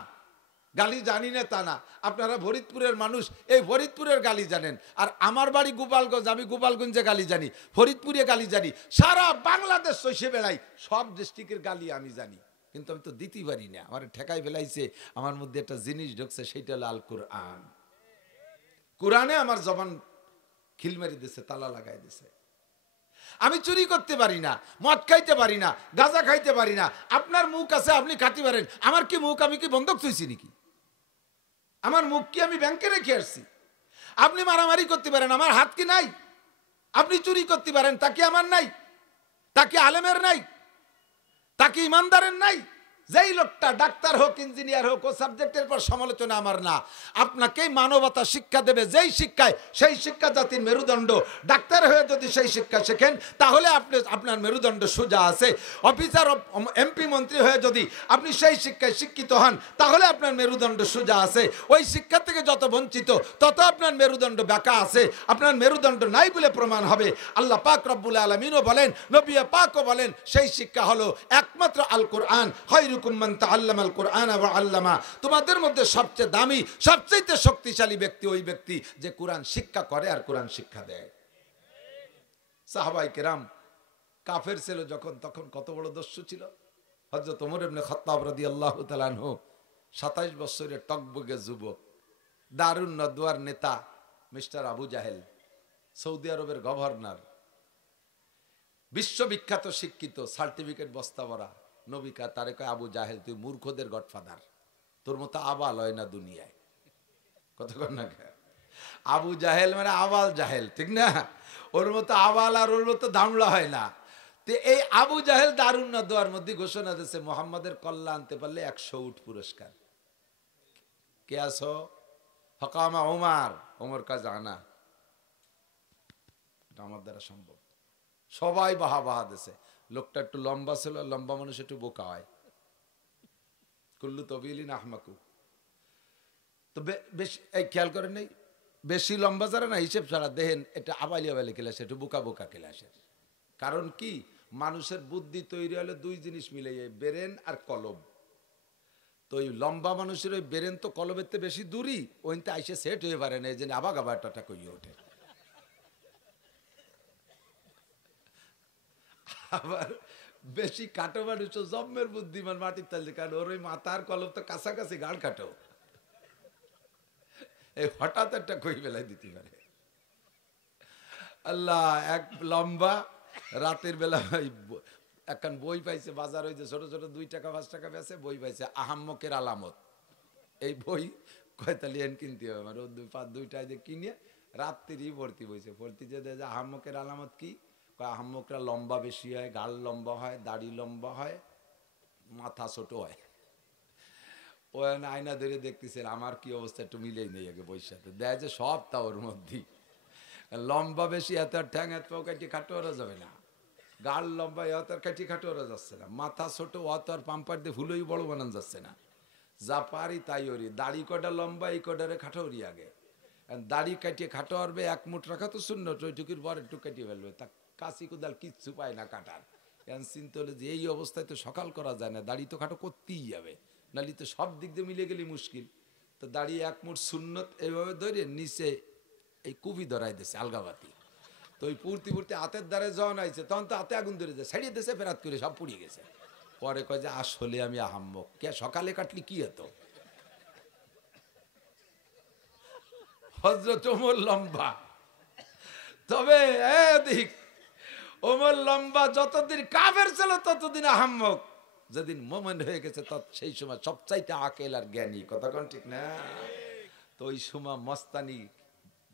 গালি জানি না তা না। আপনারা ফরিদপুরের মানুষ, এই ফরিদপুরের গালি জানেন, আর আমার বাড়ি গোপালগঞ্জ, আমি গোপালগঞ্জে গালি জানি, ফরিদপুরে গালি জানি, সারা বাংলাদেশ চষে বেড়াই, সব ডিস্ট্রিক্টের গালি আমি জানি, কিন্তু আমি তো দিতে পারি না। আমার ঠেকাই ফেলাইছে, আমার মধ্যে একটা জিনিস ঢুকছে, সেইটা হলো আল কোরআন। কোরআনে আমার জবান খিল মেরে দিছে, তালা লাগাই দিছে। আমি চুরি করতে পারি না, মদ খাইতে পারি না, গাঁজা খাইতে পারি না। আপনার মুখ আছে, আপনি খাইতে পারেন, আমার কি মুখ? আমি কি বন্ধক থইছি নাকি? আমার মুখ কি আমি ব্যাংকে রেখে আসছি? আপনি মারামারি করতে পারেন, আমার হাত কি নাই? আপনি চুরি করতে পারেন, তা কি আমার নাই? তা কি আলেমের নাই? তা কি ইমানদারের নাই? যেই লোকটা ডাক্তার হোক, ইঞ্জিনিয়ার হোক, ও সাবজেক্টের পর সমালোচনা আমার না। আপনাকেই মানবতা শিক্ষা দেবে, যেই শিক্ষায়, সেই শিক্ষা জাতির মেরুদণ্ড। ডাক্তার হয়ে যদি সেই শিক্ষা শেখেন, তাহলে আপনার মেরুদণ্ড সোজা আছে। অফিসার, এমপি, মন্ত্রী হয়ে যদি আপনি সেই শিক্ষায় শিক্ষিত হন, তাহলে আপনার মেরুদণ্ড সোজা আছে। ওই শিক্ষা থেকে যত বঞ্চিত, তত আপনার মেরুদণ্ড বাঁকা আছে। আপনার মেরুদণ্ড নাই বলে প্রমাণ হবে। আল্লাহ পাক রব্বুল আলামিনও বলেন, নবী পাকও বলেন, সেই শিক্ষা হলো একমাত্র আল কোরআন। তোমাদের মধ্যে সবচেয়ে দামি, সবচেয়ে শক্তিশালী ব্যক্তি ওই ব্যক্তি যে কোরআন শিক্ষা করে আর কোরআন শিক্ষা দেয়। সাহাবায়ে কেরাম কাফের ছিল যখন, তখন কত বড় দস্যু ছিল। হযরত ওমর ইবনে খাত্তাব রাদিয়াল্লাহু তাআলা আনহু 27 বছরের টকবগে যুবক, দারুন নদওয়ার নেতা মিস্টার আবু জাহেল, সৌদি আরবের গভর্নর, বিশ্ববিখ্যাত শিক্ষিত, সার্টিফিকেট বস্তা ভরা। নবী কা তারে কয়, আবু জাহেল তুই মূর্খদের গডফাদার, তোর মতো আবাল হয় না দুনিয়ায়। কতক্ষণ না, আবু জাহেল মানে আবাল জাহেল, ঠিক না? ওর মতো আবাল আর ওর মতো দামলা হয় না। তো এই আবু জাহেল দারুন নদওয়ার মধ্যে ঘোষণা দিয়েছে, মোহাম্মদের কল্লা আনতে পারলে 100 উট পুরস্কার। কে আসো? হকামা ওমর, ওমর কা জানা, এটা আমার দ্বারা সম্ভব। সবাই বাহা বাহা দিছে। লোকটা একটু লম্বা ছিল, লম্বা মানুষ একটু বোকা হয়। কুল্লু তবিলিন আহমাকু। তো বেশি এই খেয়াল করেন নাই, বেশি লম্বা যারা না হিসেব ছাড়া দেখেন এটা আবাইলিয়া বেলে ক্লাসে একটু বোকা বোকা ক্লাসে। কারণ কি, মানুষের বুদ্ধি তৈরি হলে দুই জিনিস মিলে, ব্রেন আর কলম। তো ওই লম্বা মানুষের ওই ব্রেন তো কলমের থেকে বেশি দূরই, ওইতে আইসে সেট হয়ে পারে না, এই জন্য আবার গাবারটা কইয়ে ওঠে। আবার বেশি কাটো মানুষ জন্মের বুদ্ধিমান মাটির তাল, কারণ ওর ওই মাথার কলম তো কাছাকাছি, গাড় কাটো, এই হঠাৎ একটা কই বেলায় দিতে পারে। আল্লাহ, এক লম্বা রাতের বেলা একখান বই পাইছে, বাজার হয়েছে ছোট ছোট 2 টাকা 5 টাকা বেছে বই পাইছে, আহাম্মকের আলামত। এই বই কয়তালিয়ান কিনতে হবে, আমার 2টায় যে কিনে রাত্রিরই ভর্তি বইছে, ভর্তি যে আহাম্মকের আলামত কি, আহাম্মকরা লম্বা বেশি হয়, গাল লম্বা হয়, দাড়ি লম্বা হয়, মাথা ছোট হয়। ও আয়না ধরে দেখতেছেন আমার কি অবস্থা, একটু মিলেই নেই আগে বইয়ের সাথে, দেয় যে সব তা ওর মধ্যেই। লম্বা বেশি এত ঠ্যাং এত কাটি খাটো ওরা যাবে না, গাল লম্বা এত কাটি খাটো ওরা যাচ্ছে না, মাথা ছোট অত আর পাম্পার দিয়ে ফুলই বড় বানান যাচ্ছে না, যা পারি তাই ওরি। দাড়ি কটা লম্বা, এই কটারে খাটো ওরি আগে, দাড়ি কাটিয়ে খাটো আরবে, 1 মুঠ রাখা তো শূন্য, ওইটুকুর পর একটু কাটিয়ে ফেলবে, তা কাশি কোদাল কিচ্ছু পায় না কাটার। এখন চিন্তা হলে যে এই অবস্থায় তো সকাল করা যায় না, দাড়ি তো খাটো করতেই যাবে, নালি তো সব দিক দিয়ে মিলে গেলে মুশকিল। তো দাড়ি 1 মুঠ সুন্নত এইভাবে ধরে নিচে এই কুবি ধরাই দিয়েছে আলগাবাতি। তো ওই পূর্তি হাতের দ্বারে যখন আইছে তখন তো হাতে আগুন ধরে যায়, ছাড়িয়ে দিয়েছে, ফেরাত করে সব পুড়িয়ে গেছে। পরে কয় যে আসলে আমি আহাম্মক, কে সকালে কাটলি কি হতো। হযরত ওমর লম্বা, তবে এদিক ওমর লম্বা, যতদিন কাফের ছিল ততদিন আহাম্মক, যেদিন মোমেন হয়ে গেছে সেই সময় সবচাইতে আকেল আর জ্ঞানী, কথা কোন ঠিক না? তো ওই সময় মস্তানি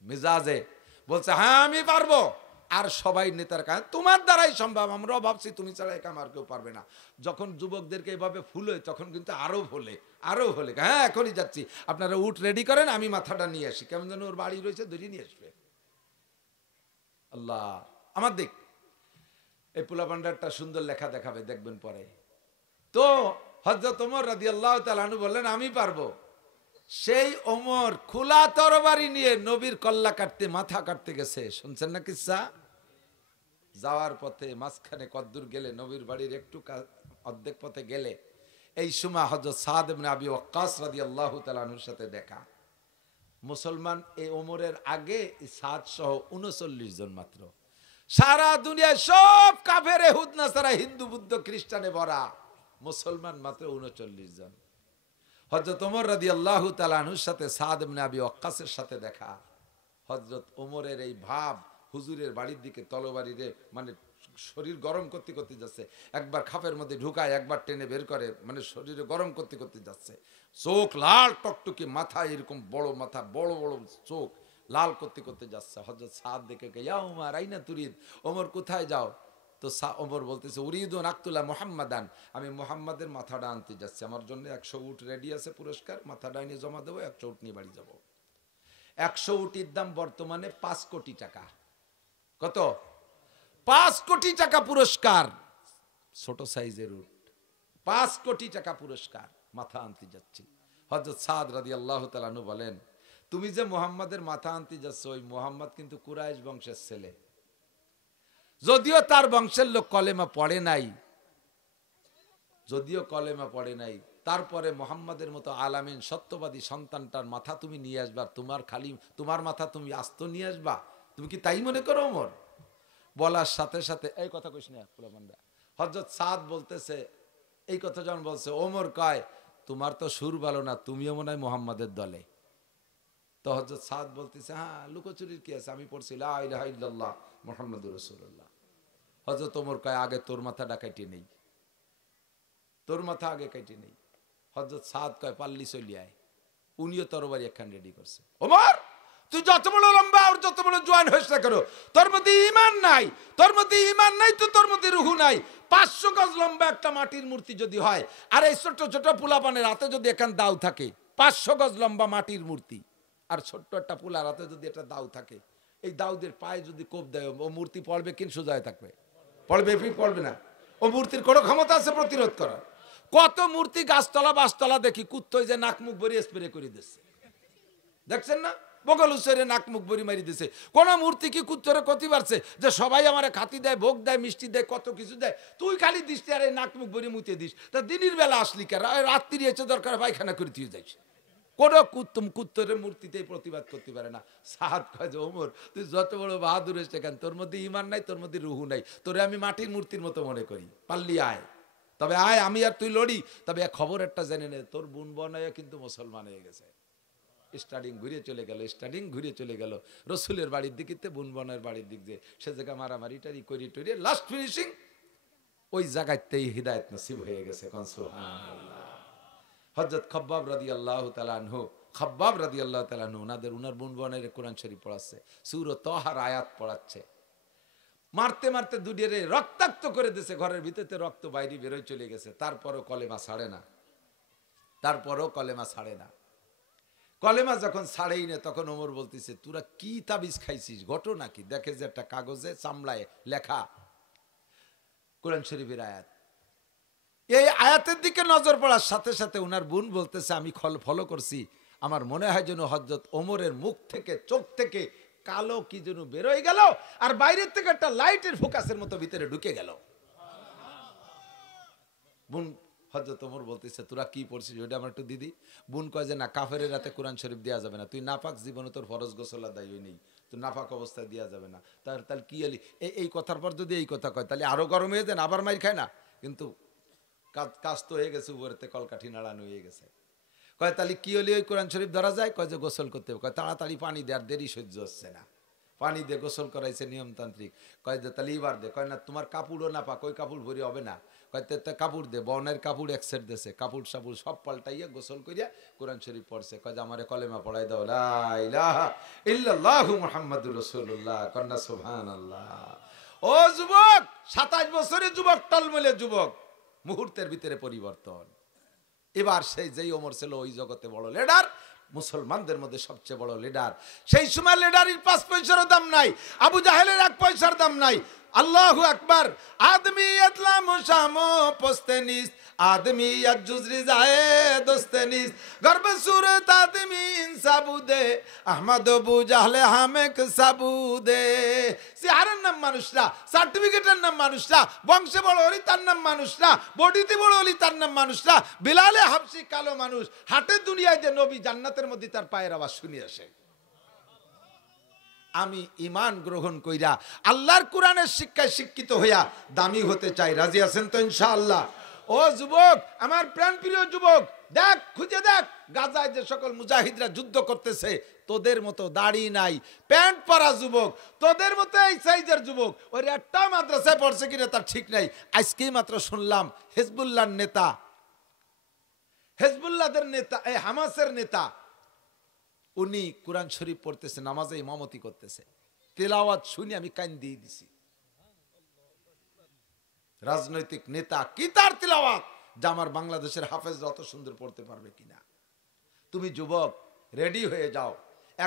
মেজাজে বলছে হ্যাঁ আমি পারবো, আর সবাই নেতার কাছে তোমার দ্বারাই সম্ভব, আমরাও ভাবছি তুমি ছাড়া একা আর কেউ পারবে না। যখন যুবকদেরকে এভাবে ফুলে তখন কিন্তু আরো হলে হ্যাঁ এখনই যাচ্ছি, আপনারা উঠ রেডি করেন, আমি মাথাটা নিয়ে আসি, কেমন যেন ওর বাড়ি রয়েছে ধরিয়ে নিয়ে আসবে। আল্লাহ আমার দিক, এই পোলা ভান্ডারটা সুন্দর লেখা দেখাবে, দেখবেন পরে। তো হযরত ওমর রাদিয়াল্লাহু তাআলা আনহু বললেন আমি পারবো। সেই ওমর খোলা তরবারি নিয়ে নবীর কল্লা কাটতে, মাথা কাটতে গেছে, শুনছেন না কিসসা? যাওয়ার পথে মাঝখানে কদ্দুর গেলে, নবীর বাড়ির একটু অর্ধেক পথে গেলে, এই সময় হযরত সাদ ইবনে আবি ওয়াক্কাস রাদিয়াল্লাহু তাআলা আনহুর সাথে দেখা। মুসলমান এই ওমরের আগে সাদ সহ 39 জন মাত্র, সারা দুনিয়ায় সব কাফের ইহুদ নাসারা, হিন্দু বুদ্ধ খ্রিস্টানে ভরা, মুসলমান মাত্র 39 জন। হযরত ওমর রাদিয়াল্লাহু তাআলা আনহুর সাথে সাদ ইবনে আবি ওয়াক্কাসের সাথে দেখা। হযরত ওমরের এই ভাব, হুজুরের বাড়ির দিকে তলবাড়িরে মানে শরীর গরম করতে করতে যাচ্ছে, একবার খাপের মধ্যে ঢুকায়, একবার টেনে বের করে, মানে শরীরে গরম করতে করতে যাচ্ছে, চোখ লাল টকটকে, মাথা এরকম বড় মাথা, বড় বড় চোখ, লাল করতে করতে যাচ্ছে। হযরত সাদ দেখে ইয়া উমর আইনা তুরিদ, ওমর কোথায় যাও? তো ওমর বলতেছে উরিদু নাকতুলা মুহাম্মাদান, আমি মুহাম্মাদের মাথাটা আনতে যাচ্ছি, আমার জন্য 100 উট রেডি আছে পুরস্কার, মাথাটা এনে জমা দেবো, 100 উট নিয়ে বাড়ি যাব। 100 উটির দাম বর্তমানে 5 কোটি টাকা। কত? 5 কোটি টাকা পুরস্কার, ছোট সাইজের উট, 5 কোটি টাকা পুরস্কার, মাথা আনতে যাচ্ছি। হযরত সাদ রাদিয়াল্লাহু তাআলা আনহু বলেন তুমি যে মুহাম্মাদের মাথা আনতে যাচ্ছ, ওই মুহাম্মদ কিন্তু কুরাইশ বংশের ছেলে, যদিও তার বংশের লোক কলেমা পড়ে নাই, তারপরে মুহাম্মাদের মতো আলামিন সত্যবাদী সন্তানটার মাথা তুমি নিয়ে আসবা, তোমার মাথা তুমি আস্ত নিয়ে আসবা, তুমি কি তাই মনে করো ওমর? বলার সাথে সাথে এই কথা কইস না পোলাপানরা, হযরত সাদ বলতেছে, এই কথা যখন বলছে, ওমর কয় তোমার তো সুর ভালো না, তুমিও মনে হয় মুহাম্মাদের দলে। তো হযরত সাদ বলতেছে হ্যাঁ লুকোচুরির কি আছে, আমি পড়ছি লা ইলাহা ইল্লাল্লাহ মুহাম্মাদুর রাসূলুল্লাহ। হযরত ওমর কয় আগে তোর মাথাটা কেটে নেই, তোর মাথা আগে কেটে নেই। হযরত সাদ কয় পাল্লি চলি আয়, উনিও তরবারি একখান রেডি করছে। ওমর তুই যত বড় লম্বা আর যত বড় জোয়ান হইস না কেন, তোর মধ্যে ঈমান নাই, তো তোর মধ্যে রূহ নাই। 500 গজ লম্বা একটা মাটির মূর্তি যদি হয়, আর এই ছোট ছোট পোলাপানের হাতে যদি এখান দাও থাকে, 500 গজ লম্বা মাটির মূর্তি, আর ছোট্ট একটা পোলার হাতে যদি একটা দাও থাকে, এই দাউদের পায়ে যদি কোপ দেয়, ও মূর্তি পড়বে কিন সোজায় থাকবে? পড়বে কি পড়বে না? ও মূর্তির কোনো ক্ষমতা আছে প্রতিরোধ করার? কত মূর্তি গাছতলা বাসতলা দেখি কুত্তই যে নাক মুখ ভরি স্প্রে করে দিচ্ছে, দেখছেন না? বগল উচ্চরে নাক মুখ ভরি মারি দিছে। কোন মূর্তি কি কুত্তরে ক্ষতি পারছে যে সবাই আমার খাতি দেয়, ভোগ দেয়, মিষ্টি দেয়, কত কিছু দেয়, তুই খালি দিস আর এই নাক মুখ ভরি মুতে দিস? তা দিনের বেলা আসলি কেন? রাত্রি এসে দরকার পায়খানা করে তুই যাইস। কোন কুত্তরের মূর্তিতে প্রতিবাদ করতে পারে না। সাহাদ কয় যে ওমর তুই যত বড় বাহাদুর এসে কেন, তোর মধ্যে ইমান নাই, তোর মধ্যে রুহু নাই, তোরে আমি মাটির মূর্তির মতো মনে করি। পারলি আয়, তবে আয়, আমি আর তুই লড়ি। তবে খবর একটা জেনে নে, তোর বোন বনায় কিন্তু মুসলমান হয়ে গেছে। স্টার্টিং ঘুরে চলে গেল, স্টার্টিং ঘুরে চলে গেল রসুলের বাড়ির দিকে, বোন বনের বাড়ির দিক দিয়ে। সে জায়গা মারামারি টারি করি টরি লাস্ট ফিনিশিং ওই জায়গাতেই হিদায়ত নসিব হয়ে গেছে। হযরত খাব্বাব রাদিয়াল্লাহু তাআলা আনহু, খাব্বাব রাদিয়াল্লাহু তাআলা আনহু ওনার বোন বনের কোরআন শরীফ পড়াচ্ছে, সূরা তাহার আয়াত পড়াচ্ছে। মারতে মারতে দুডিয়ে রক্তাক্ত করে দিয়েছে, ঘরের ভিতরে রক্ত বাইরে বেরোয় চলে গেছে। তারপরও কলেমা ছাড়ে না, তারপরও কলেমা ছাড়ে না। কলেমা যখন ছাড়েই না, তখন ওমর বলতেছে তোরা কি তাবিজ খাইছিস, ঘটনা কি? দেখে যে একটা কাগজে চামড়ায় লেখা কোরআন শরীফের আয়াত। এই আয়াতের দিকে নজর পড়ার সাথে সাথে ওনার বোন বলতেছে আমি ফলো করছি, আমার মনে হয় যেন হযরত ওমরের মুখ থেকে, চোখ থেকে কালো কি যেন বেরোয় গেল, আর বাইরের থেকে একটা লাইটের ফোকাসের মতো ভিতরে ঢুকে গেল। বোন হযরত ওমর বলতেছে তোরা কি পড়ছিস ওইটা আমার একটু দিদি। বোন কয় যে না, কাফেরের রাতে কোরআন শরীফ দেওয়া যাবে না, তুই নাপাক জীবনে তোর ফরজ গোসল আদায় নেই, তুই নাপাক অবস্থায় দেওয়া যাবে না। তাহলে কি হলি? এই কথার পর যদি এই কথা কয় তাহলে আরো গরম হয়ে যায়, আবার মাইর খায় না? কিন্তু কাজ তো হয়ে গেছে, উপরেতে কলকাঠি নাড়ানো হয়ে গেছে। কয় তাহলে কি হলি ওই কোরআন শরীফ ধরা যায়? কয় যে গোসল করতে হবে। কয় তাড়াতাড়ি পানি দেওয়ার দেরি সহ্য হচ্ছে না, পানি দিয়ে গোসল করাইছে নিয়মতান্ত্রিক। কয় যে তাহলে এবার দে। কয় না তোমার কাপড়ও না পাক, ওই কাপড় ভরি হবে না। কয় তে কাপড় দে। বনের কাপড় এক সেট দেশে, কাপড় সাপুড় সব পাল্টাইয়া গোসল করিয়া কোরআন শরীফ পড়ছে। কয় যে আমারে কলেমা পড়াই দাও, লা ইলাহা ইল্লাল্লাহু মুহাম্মাদুর রাসূলুল্লাহ। কন্যা সুবহানাল্লাহ। ও যুবক, 27 বছরের যুবক, টলমলে যুবক, মুহূর্তের ভিতরে পরিবর্তন। এবার সেই যেই ওমর ছিল ওই জগতে বড় লিডার, মুসলমানদের মধ্যে সবচেয়ে বড় লিডার। সেই সময় লিডারের 5 পয়সারও দাম নাই, আবু জাহেলের 1 পয়সার দাম নাই। আল্লাহু আকবার। আদমিয়ত লা মুশামো পোস্তেনিস, আদমিয়ত জুজরি যায় দোস্তেনিস, গর্বে সুরত আদমি ইনসাবুদে, আহমদ আবু জাহলে হামেক সাবুদে। চেহারার নাম মানুষরা, সার্টিফিকেটের নাম মানুষরা, বংশে বড় হলি তার নাম মানুষরা, বডিতে বড় হলি তার নাম মানুষরা। বিলালে হাবশি কালো মানুষ, হাটে দুনিয়ায় যে নবী, জান্নাতের মধ্যে তার পায়ের আওয়াজ শুনি আসে। আমি ঈমান গ্রহণ কইরা আল্লাহর কোরআনের শিক্ষায় শিক্ষিত হইয়া দামি হতে চাই। রাজি আছেন তো ইনশাআল্লাহ? ও যুবক, আমার প্রাণপ্রিয় যুবক, দেখ, খুঁজে দেখ, গাজায় যে সকল মুজাহিদরা যুদ্ধ করতেছে, তোদের মতো দাড়ি নাই, প্যান্ট পরা যুবক, তোদের মতো এই সাইজের যুবক, ওই একটা মাদ্রাসায় পড়ছে কিনা তার ঠিক নাই। আজকেই মাত্র শুনলাম হিজবুল্লাহর নেতা, হিজবুল্লাহদের নেতা, এই হামাসের নেতা, উনি কোরআন শরীফ পড়তেছে, নামাজে ইমামতি করতেছে, তেলাওয়াত শুনে আমি কান দিয়ে দিছি। রাজনৈতিক নেতা কি তার তেলাওয়াত, যা আমার বাংলাদেশের হাফেজরা অত সুন্দর পড়তে পারবে কিনা? তুমি যুবক রেডি হয়ে যাও।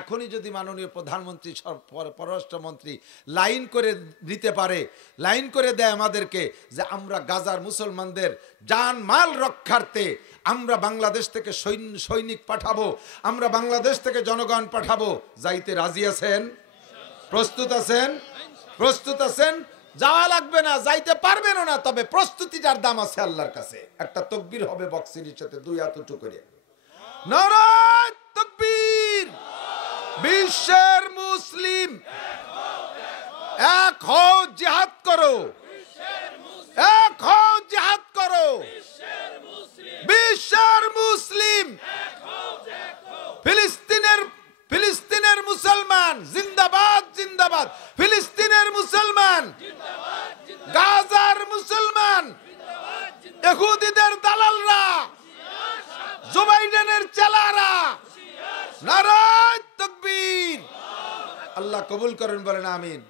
এখনই যদি মাননীয় প্রধানমন্ত্রী, পররাষ্ট্রমন্ত্রী লাইন করে দিতে পারে, লাইন করে দেয় আমাদেরকে যে আমরা গাজার মুসলমানদের জান মাল রক্ষার্থে আমরা বাংলাদেশ থেকে সৈনিক পাঠাবো, আমরা বাংলাদেশ থেকে জনগণ পাঠাবো, যাইতে রাজি আছেন? প্রস্তুত আছেন? প্রস্তুত আছেন? যাওয়া লাগবে না, যাইতে পারবেন না, তবে প্রস্তুতিটার দাম আছে আল্লাহর কাছে। একটা তাকবীর হবে বক্সির সাথে, 2 হাত উঁচু করে, নারায়ে তাকবীর। বিশ্বের মুসলিম এক হও, জিহাদ করো, এক হও, জিহাদ করো। বিশ্বের মুসলিম, ফিলিস্তিনের মুসলমান জিন্দাবাদ, জিন্দাবাদ। ফিলিস্তিনের মুসলমান, গাজার মুসলমান, ইহুদিদের দালালরা, জো বাইডেনের চেলারা, নারায়ে তাকবীর। আল্লাহ কবুল করেন, বলেন আমিন।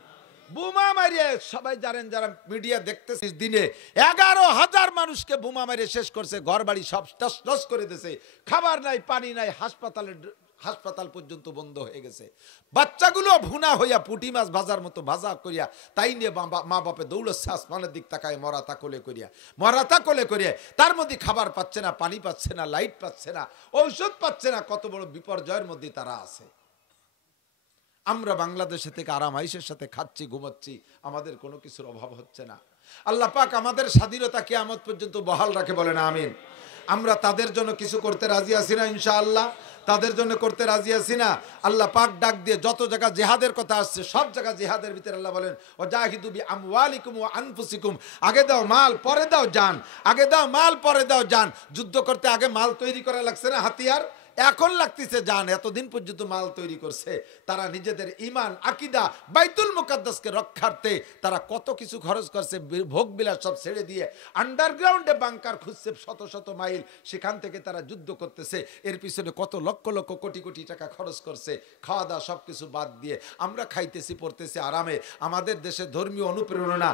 বোমা মারিয়ে সবাই জানেন, যারা মিডিয়া দেখতেছে, দিনে 11,000 মানুষকে বোমা মারিয়ে শেষ করছে, ঘর বাড়ি সব টস করে দিয়েছে, খাবার নাই, পানি নাই, হাসপাতাল পর্যন্ত বন্ধ হয়ে গেছে। বাচ্চাগুলো ভুনা হইয়া পুঁটি মাছ ভাজার মতো ভাজা করিয়া তাই নিয়ে মা বাপে দৌড়চ্ছে আসমানের দিক তাকায় মরাতা কোলে করিয়া তার মধ্যে খাবার পাচ্ছে না, পানি পাচ্ছে না, লাইট পাচ্ছে না, ঔষধ পাচ্ছে না। কত বড় বিপর্যয়ের মধ্যে তারা আছে। আমরা বাংলাদেশে থেকে আরাম আয়েশের সাথে খাচ্ছি, ঘুমাচ্ছি, আমাদের কোনো কিছুর অভাব হচ্ছে না। আল্লাহ পাক আমাদের স্বাধীনতা কিয়ামত পর্যন্ত বহাল রাখে, বলেন আমিন। আমরা তাদের জন্য কিছু করতে রাজি আছি না? ইনশাআল্লাহ তাদের জন্য করতে রাজি আছি না? আল্লাহ পাক ডাক দিয়ে যত জায়গা জিহাদের কথা আসছে সব জায়গা জিহাদের ভিতরে আল্লাহ বলেন ওয়াজাহিদু বিআমওয়ালিকুম ওয়া আনফুসিকুম, আগে দাও মাল পরে দাও জান, আগে দাও মাল পরে দাও জান। যুদ্ধ করতে আগে মাল তৈরি করা লাগছে না, হাতিয়ার, এখন লাগতেছে জান। এতদিন পর্যন্ত মাল তৈরি করছে তারা নিজেদের ঈমান আকীদা বাইতুল মুকাদ্দাসকে রক্ষার্থে তারা কত কিছু খরচ করছে, ভোগ বিলাস সব ছেড়ে দিয়ে আন্ডারগ্রাউন্ডে বাংকার খুঁজছে শত শত মাইল, সেখান থেকে তারা যুদ্ধ করতেছে। এর পিছনে কত লক্ষ লক্ষ কোটি কোটি টাকা খরচ করছে, খাওয়া দাওয়া সব কিছু বাদ দিয়ে আমরা খাইতেছি পড়তেছি আরামে। আমাদের দেশে ধর্মীয় অনুপ্রেরণা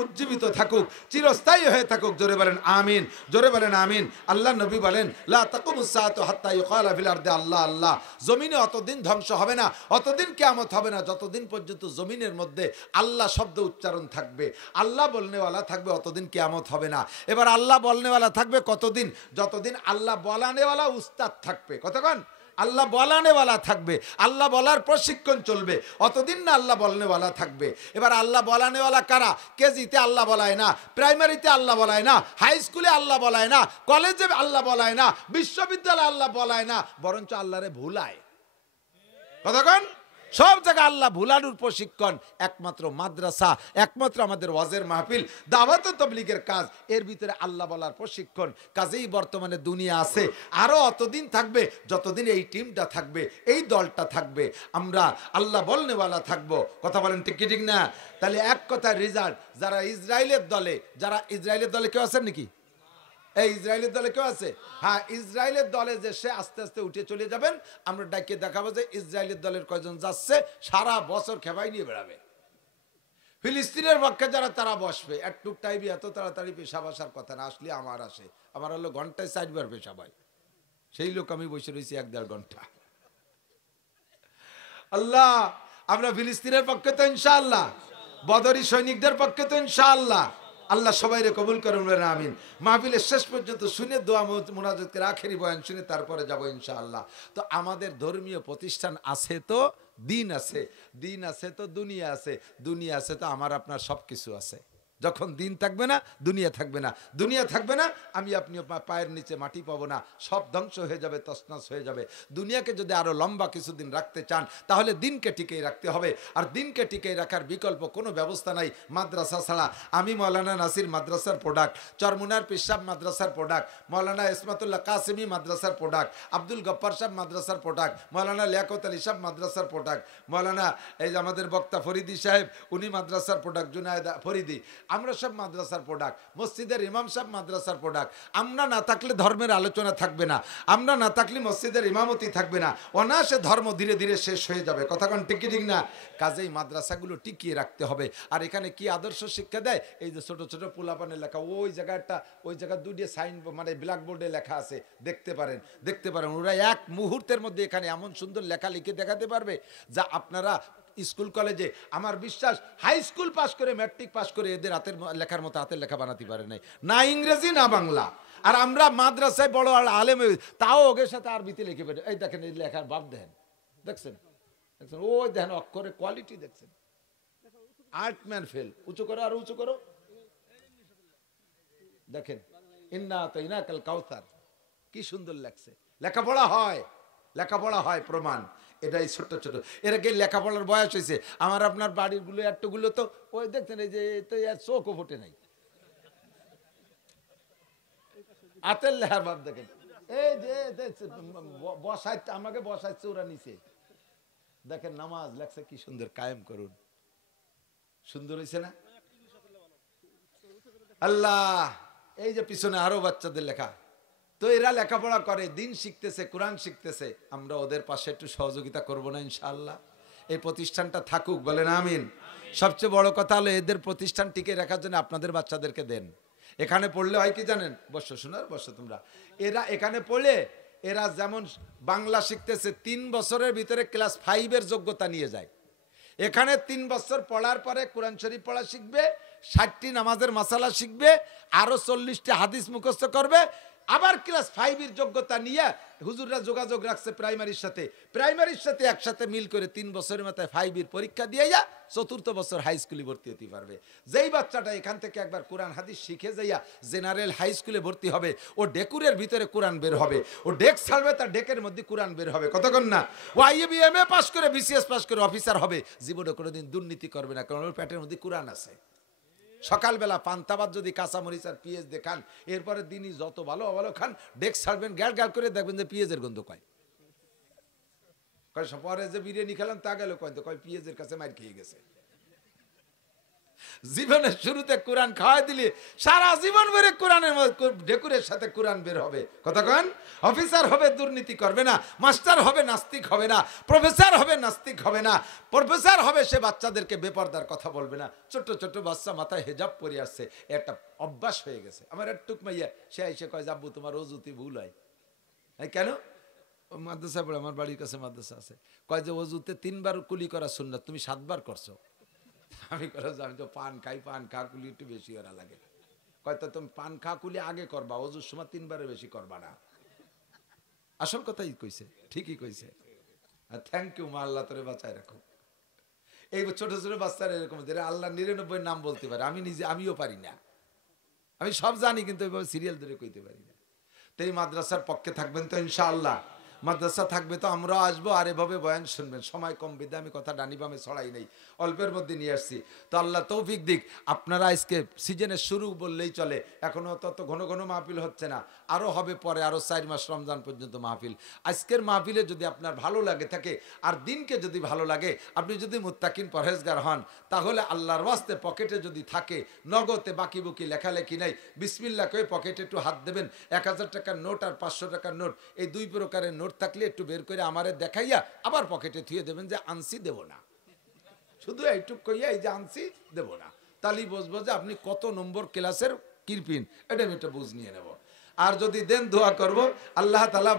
উজ্জীবিত থাকুক, চিরস্থায়ী হয়ে থাকুক। জোরে বলেন আমিন, জোরে বলেন আমিন। আল্লাহ নবী বলেন লা তাকুমুস সাআতু হাত্তা ইউকালা ফিল আরদি আল্লাহ আল্লাহ, জমিনে অতদিন ধ্বংস হবে না, অতদিন কিয়ামত হবে না যতদিন পর্যন্ত জমিনের মধ্যে আল্লাহ শব্দ উচ্চারণ থাকবে, আল্লাহ বলনেওয়ালা থাকবে, অতদিন কিয়ামত হবে না। এবার আল্লাহ বলনেওয়ালা থাকবে কতদিন? যতদিন আল্লাহ বলানেওয়ালা উস্তাদ থাকবে। কতক্ষণ? আল্লাহ বলানেওয়ালা থাকবে, আল্লাহ বলার প্রশিক্ষণ চলবে, অতদিন না আল্লাহ বলনেওয়ালা থাকবে। এবার আল্লাহ বলানেওয়ালা কারা? কেজিতে আল্লাহ বলায় না, প্রাইমারিতে আল্লাহ বলায় না, হাই স্কুলে আল্লাহ বলায় না, কলেজে আল্লাহ বলায় না, বিশ্ববিদ্যালয়ে আল্লাহ বলায় না, বরঞ্চ আল্লাহরে ভুলায়। কতক্ষণ? সব জায়গায় আল্লাহ ভুলানোর প্রশিক্ষণ। একমাত্র মাদ্রাসা, একমাত্র আমাদের ওয়াজের মাহফিল, দাওয়াত ও তাবলীগের কাজ, এর ভিতরে আল্লাহ বলার প্রশিক্ষণ। কাজেই বর্তমানে দুনিয়া আছে, আরো অতদিন থাকবে যতদিন এই টিমটা থাকবে, এই দলটা থাকবে, আমরা আল্লাহ বলনেওয়ালা থাকবো। কথা বলেন ঠিক কি ঠিক না? তাহলে এক কথা রেজাল্ট, যারা ইসরায়েলের দলে কেউ আছেন নাকি? এই ইসরায়েলের দলে কেউ আছে? হ্যাঁ, ইসরায়েলের দলে যে সে আস্তে আস্তে উঠে চলে যাবেন, আমরা ডাকিয়ে দেখাবো যে ইসরায়েলের দলের কয়জন যাচ্ছে, সারা বছর খেপাই নিয়ে বেড়াবে। ফিলিস্তিনের পক্ষে যারা তারা বসবে, একটু টাইমে এত তাড়াতাড়ি পেশাব আসার কথা না, আসলে আমার আসে, আমার হলো ঘন্টায় 4 বার পেশাব হয়। সেই লোক আমি বসে রয়েছি 1-1.5 ঘন্টা। আল্লাহ, আমরা ফিলিস্তিনের পক্ষে তো ইনশাআল্লাহ, বদরি সৈনিকদের পক্ষে তো ইনশাআল্লাহ। আল্লাহ সবাইরে কবুল করুন, বলেন আমিন। মাহফিলের শেষ পর্যন্ত শুনে দোয়া মুনাজাত করে আখেরি বয়ান শুনে তারপরে যাব ইনশাআল্লাহ। তো আমাদের ধর্মীয় প্রতিষ্ঠান আছে তো দিন আছে, দিন আছে তো দুনিয়া আছে, দুনিয়া আছে তো আমার আপনার সব কিছু আছে। যখন দিন থাকবে না, দুনিয়া থাকবে না, দুনিয়া থাকবে না, আমি আপনি পায়ের নিচে মাটি পাবো না, সব ধ্বংস হয়ে যাবে, তছনছ হয়ে যাবে। দুনিয়াকে যদি আরো লম্বা কিছুদিন রাখতে চান তাহলে দিনকে টিকিয়ে রাখতে হবে, আর দিনকে টিকিয়ে রাখার বিকল্প কোনো ব্যবস্থা নাই মাদ্রাসা ছাড়া। আমি মৌলানা নাসির মাদ্রাসার প্রোডাক্ট, চরমুনার পিসাব মাদ্রাসার প্রোডাক্ট, মৌলানা ইসমাতুল্লাহ কাসেমি মাদ্রাসার প্রোডাক্ট, আব্দুল গফ্ফার সাহেব মাদ্রাসার প্রোডাক্ট, মৌলানা লিয়াকত আলী সাহেব মাদ্রাসার প্রোডাক্ট, মৌলানা এই যে আমাদের বক্তা ফরিদি সাহেব উনি মাদ্রাসার প্রোডাক্ট, জুনায়দা ফরিদি, আমরা সব মাদ্রাসার প্রোডাক্ট, মসজিদের ইমাম সাহেব মাদ্রাসার প্রোডাক্ট। আমরা না থাকলে ধর্মের আলোচনা থাকবে না, আমরা না থাকলে মসজিদের ইমামতি থাকবে না, অনায়াসে ধর্ম ধীরে ধীরে শেষ হয়ে যাবে। কথা কোন ঠিক ঠিক না? কাজেই মাদ্রাসাগুলো টিকিয়ে রাখতে হবে। আর এখানে কি আদর্শ শিক্ষা দেয়? এই যে ছোট ছোট পোলাপানের লেখা, ওই জায়গাটা, ওই জায়গা দুইটা সাইন মানে ব্ল্যাকবোর্ডে লেখা আছে, দেখতে পারেন, দেখতে পারেন। ওরা এক মুহূর্তের মধ্যে এখানে এমন সুন্দর লেখা লিখে দেখাতে পারবে যা আপনারা স্কুল কলেজে, আমার বিশ্বাস হাই স্কুল পাস করে ম্যাট্রিক পাস করে এদের হাতের লেখার মতো হাতের লেখা বানাতে পারে নাই, না ইংরেজি না বাংলা। আর আমরা মাদ্রাসায় বড় আলেম, তাও ওদের সাথে আরবিতে লিখে পেটে। এই দেখেন এই লেখার ভাব দেখেন, দেখছেন দেখছেন, ওই দেখেন অক্ষরের কোয়ালিটি দেখছেন। আর্টম্যান ফেল, উঁচু করো আর উঁচু করো, দেখেন ইন্না আতাইনা কাল কাউসার, কি সুন্দর লেখছে। লেখাপড়া হয়, লেখাপড়া হয়, প্রমাণ। এটাই ছোট ছোট, এরাকে লেখাপড়ার বয়স হয়েছে। আমার আপনার বাড়ির গুলো একটুগুলো তো ওই দেখছেন, এই যে চোখও ফোটে নাই, হাতের লেখার ভাব দেখেন। এই যে বসাইতে আমাকে বসাইছে ওরা নিচে, দেখেন নামাজ লেখছে কি সুন্দর, কায়েম করুন। সুন্দর হয়েছে না? আল্লাহ, এই যে পিছনে আরো বাচ্চাদের লেখা, তো এরা লেখাপড়া করে, দিন শিখতেছে, কোরআন শিখতেছে। আমরা ওদের পাশে একটু সহযোগিতা করবো না ইনশাআল্লাহ? এই প্রতিষ্ঠানটা থাকুক, বলেন আমিন। সবচেয়ে বড় কথা হলো এদের প্রতিষ্ঠান টিকে রাখার জন্য আপনাদের বাচ্চাদেরকে দেন। এখানে পড়লে হয় কি জানেন? বসো শোনার, বসো তোমরা। এরা এখানে পড়লে এরা যেমন বাংলা শিখতেছে 3 বছরের ভিতরে ক্লাস 5-এর যোগ্যতা নিয়ে যায়, এখানে 3 বছর পড়ার পরে কোরআন শরীফ পড়া শিখবে, 60টি নামাজের মাসালা শিখবে, আরো 40টি হাদিস মুখস্থ করবে, আবার ক্লাস 5-এর যোগ্যতা নিয়ে হুজুররা যোগাযোগ রাখছে প্রাইমারির সাথে একসাথে মিল করে 3 বছরের মাথায় 5-এর পরীক্ষা দিয়ে যা 4র্থ বছর হাই স্কুলে ভর্তি হতে পারবে। যেই বাচ্চাটা এখান থেকে একবার কোরআন হাদিস শিখে যাইয়া জেনারেল হাই স্কুলে ভর্তি হবে, ও ডেকুরের ভিতরে কোরআন বের হবে, ও ডেক ছাড়বে, তার ডেকের মধ্যে কোরআন বের হবে, কতক্ষণ না। ও আইএবি এমএ পাস করে বিসিএস পাস করে অফিসার হবে, জীবনে কোনোদিন দুর্নীতি করবে না, কারণ ওর পেটের মধ্যে কোরআন আছে। সকালবেলা পান্তাবাদ যদি কাঁচামরিচ আর পেঁয়াজ দেখান, এরপরে দিনই যত ভালো ভালো খান, ডেক ছাড়বেন, গ্যাল গ্যাল করে দেখবেন যে পেঁয়াজের গন্ধ কয় পরে যে বিরিয়ানি খেলাম তা গেল কয় পেঁয়াজের কাছে মার খেয়ে গেছে। জীবনের শুরুতে কোরআন খাওয়াই দিলে সারা জীবন ভরে কোরআনের ডেকুরের সাথে কোরআন বের হবে, কতক্ষণ। অফিসার হবে, দুর্নীতি করবে না, মাস্টার হবে, নাস্তিক হবে না, প্রফেসর হবে, নাস্তিক হবে না, প্রফেসর হবে, সে বাচ্চাদেরকে বেপরদার কথা বলবে না। ছোট ছোট বাচ্চা মাথায় হেজাব পরে আসছে, একটা অভ্যাস হয়ে গেছে। আমার একটুক মাইয়া সে এসে কয় জাব্বু তোমার অজুতি ভুল হয়। কেন? মাদ্রাসা পড়ে, আমার বাড়ির কাছে মাদ্রাসা আছে, কয় যে অজুতে 3 বার কুলি করা সুন্নাত, তুমি 7 বার করছো। আমি তো পান খাই, পান খা কুলি একটু বেশি করা লাগে। কয়তো তুমি পান খা কুলি আগে করবা, অজুর সময় 3 বারের বেশি করবা না। আসল কথাই কইছে, ঠিকই কইছে। আর থ্যাংক ইউ মা, আল্লাহ তোরে বাঁচায় রাখো। এই ছোট ছোট বাচ্চারা এরকম আল্লাহ 99 নাম বলতে পারে, আমিও পারি না। আমি সব জানি কিন্তু ওইভাবে সিরিয়াল ধরে কইতে পারি না। তো এই মাদ্রাসার পক্ষে থাকবেন তো ইনশাআল্লাহ? মাদ্রাসা থাকবে তো আমরাও আসবো, আর এভাবে বয়ান শুনবেন। সময় কম বিধে আমি কথা ডানি বামে ছড়াই নেই, অল্পের মধ্যে নিয়ে আসছি। তো আল্লাহ তৌফিক দিক। আপনারা আজকে সিজনের শুরু বললেই চলে, এখনো তত ঘন ঘন মাহফিল হচ্ছে না, আরও হবে পরে, আরও 4 মাস রমজান পর্যন্ত মাহফিল। আজকের মাহফিলে যদি আপনার ভালো লাগে থাকে, আর দিনকে যদি ভালো লাগে, আপনি যদি মুত্তাকিন পরহেজগার হন, তাহলে আল্লাহর ওয়াস্তে পকেটে যদি থাকে, নগদে বাকি বুকি লেখালেখি নাই, বিসমিল্লাহ কয়ে পকেটে একটু হাত দেবেন। 1000 টাকার নোট আর 500 টাকার নোট, এই 2 প্রকারের নোট থাকলে একটু বের করে আমারে দেখাইয়া আবার পকেটে থুয়ে দেবেন যে আনছি, দেব না। শুধু এইটুক কইয়া এই যে আনছি, দেব না, তাহলেই বুঝবো যে আপনি কত নম্বর ক্লাসের কিরপিন, এটা আমি একটা বুঝ নিয়ে নেব। আর যদি দেন, দোয়া করবো আল্লাহ তাআলা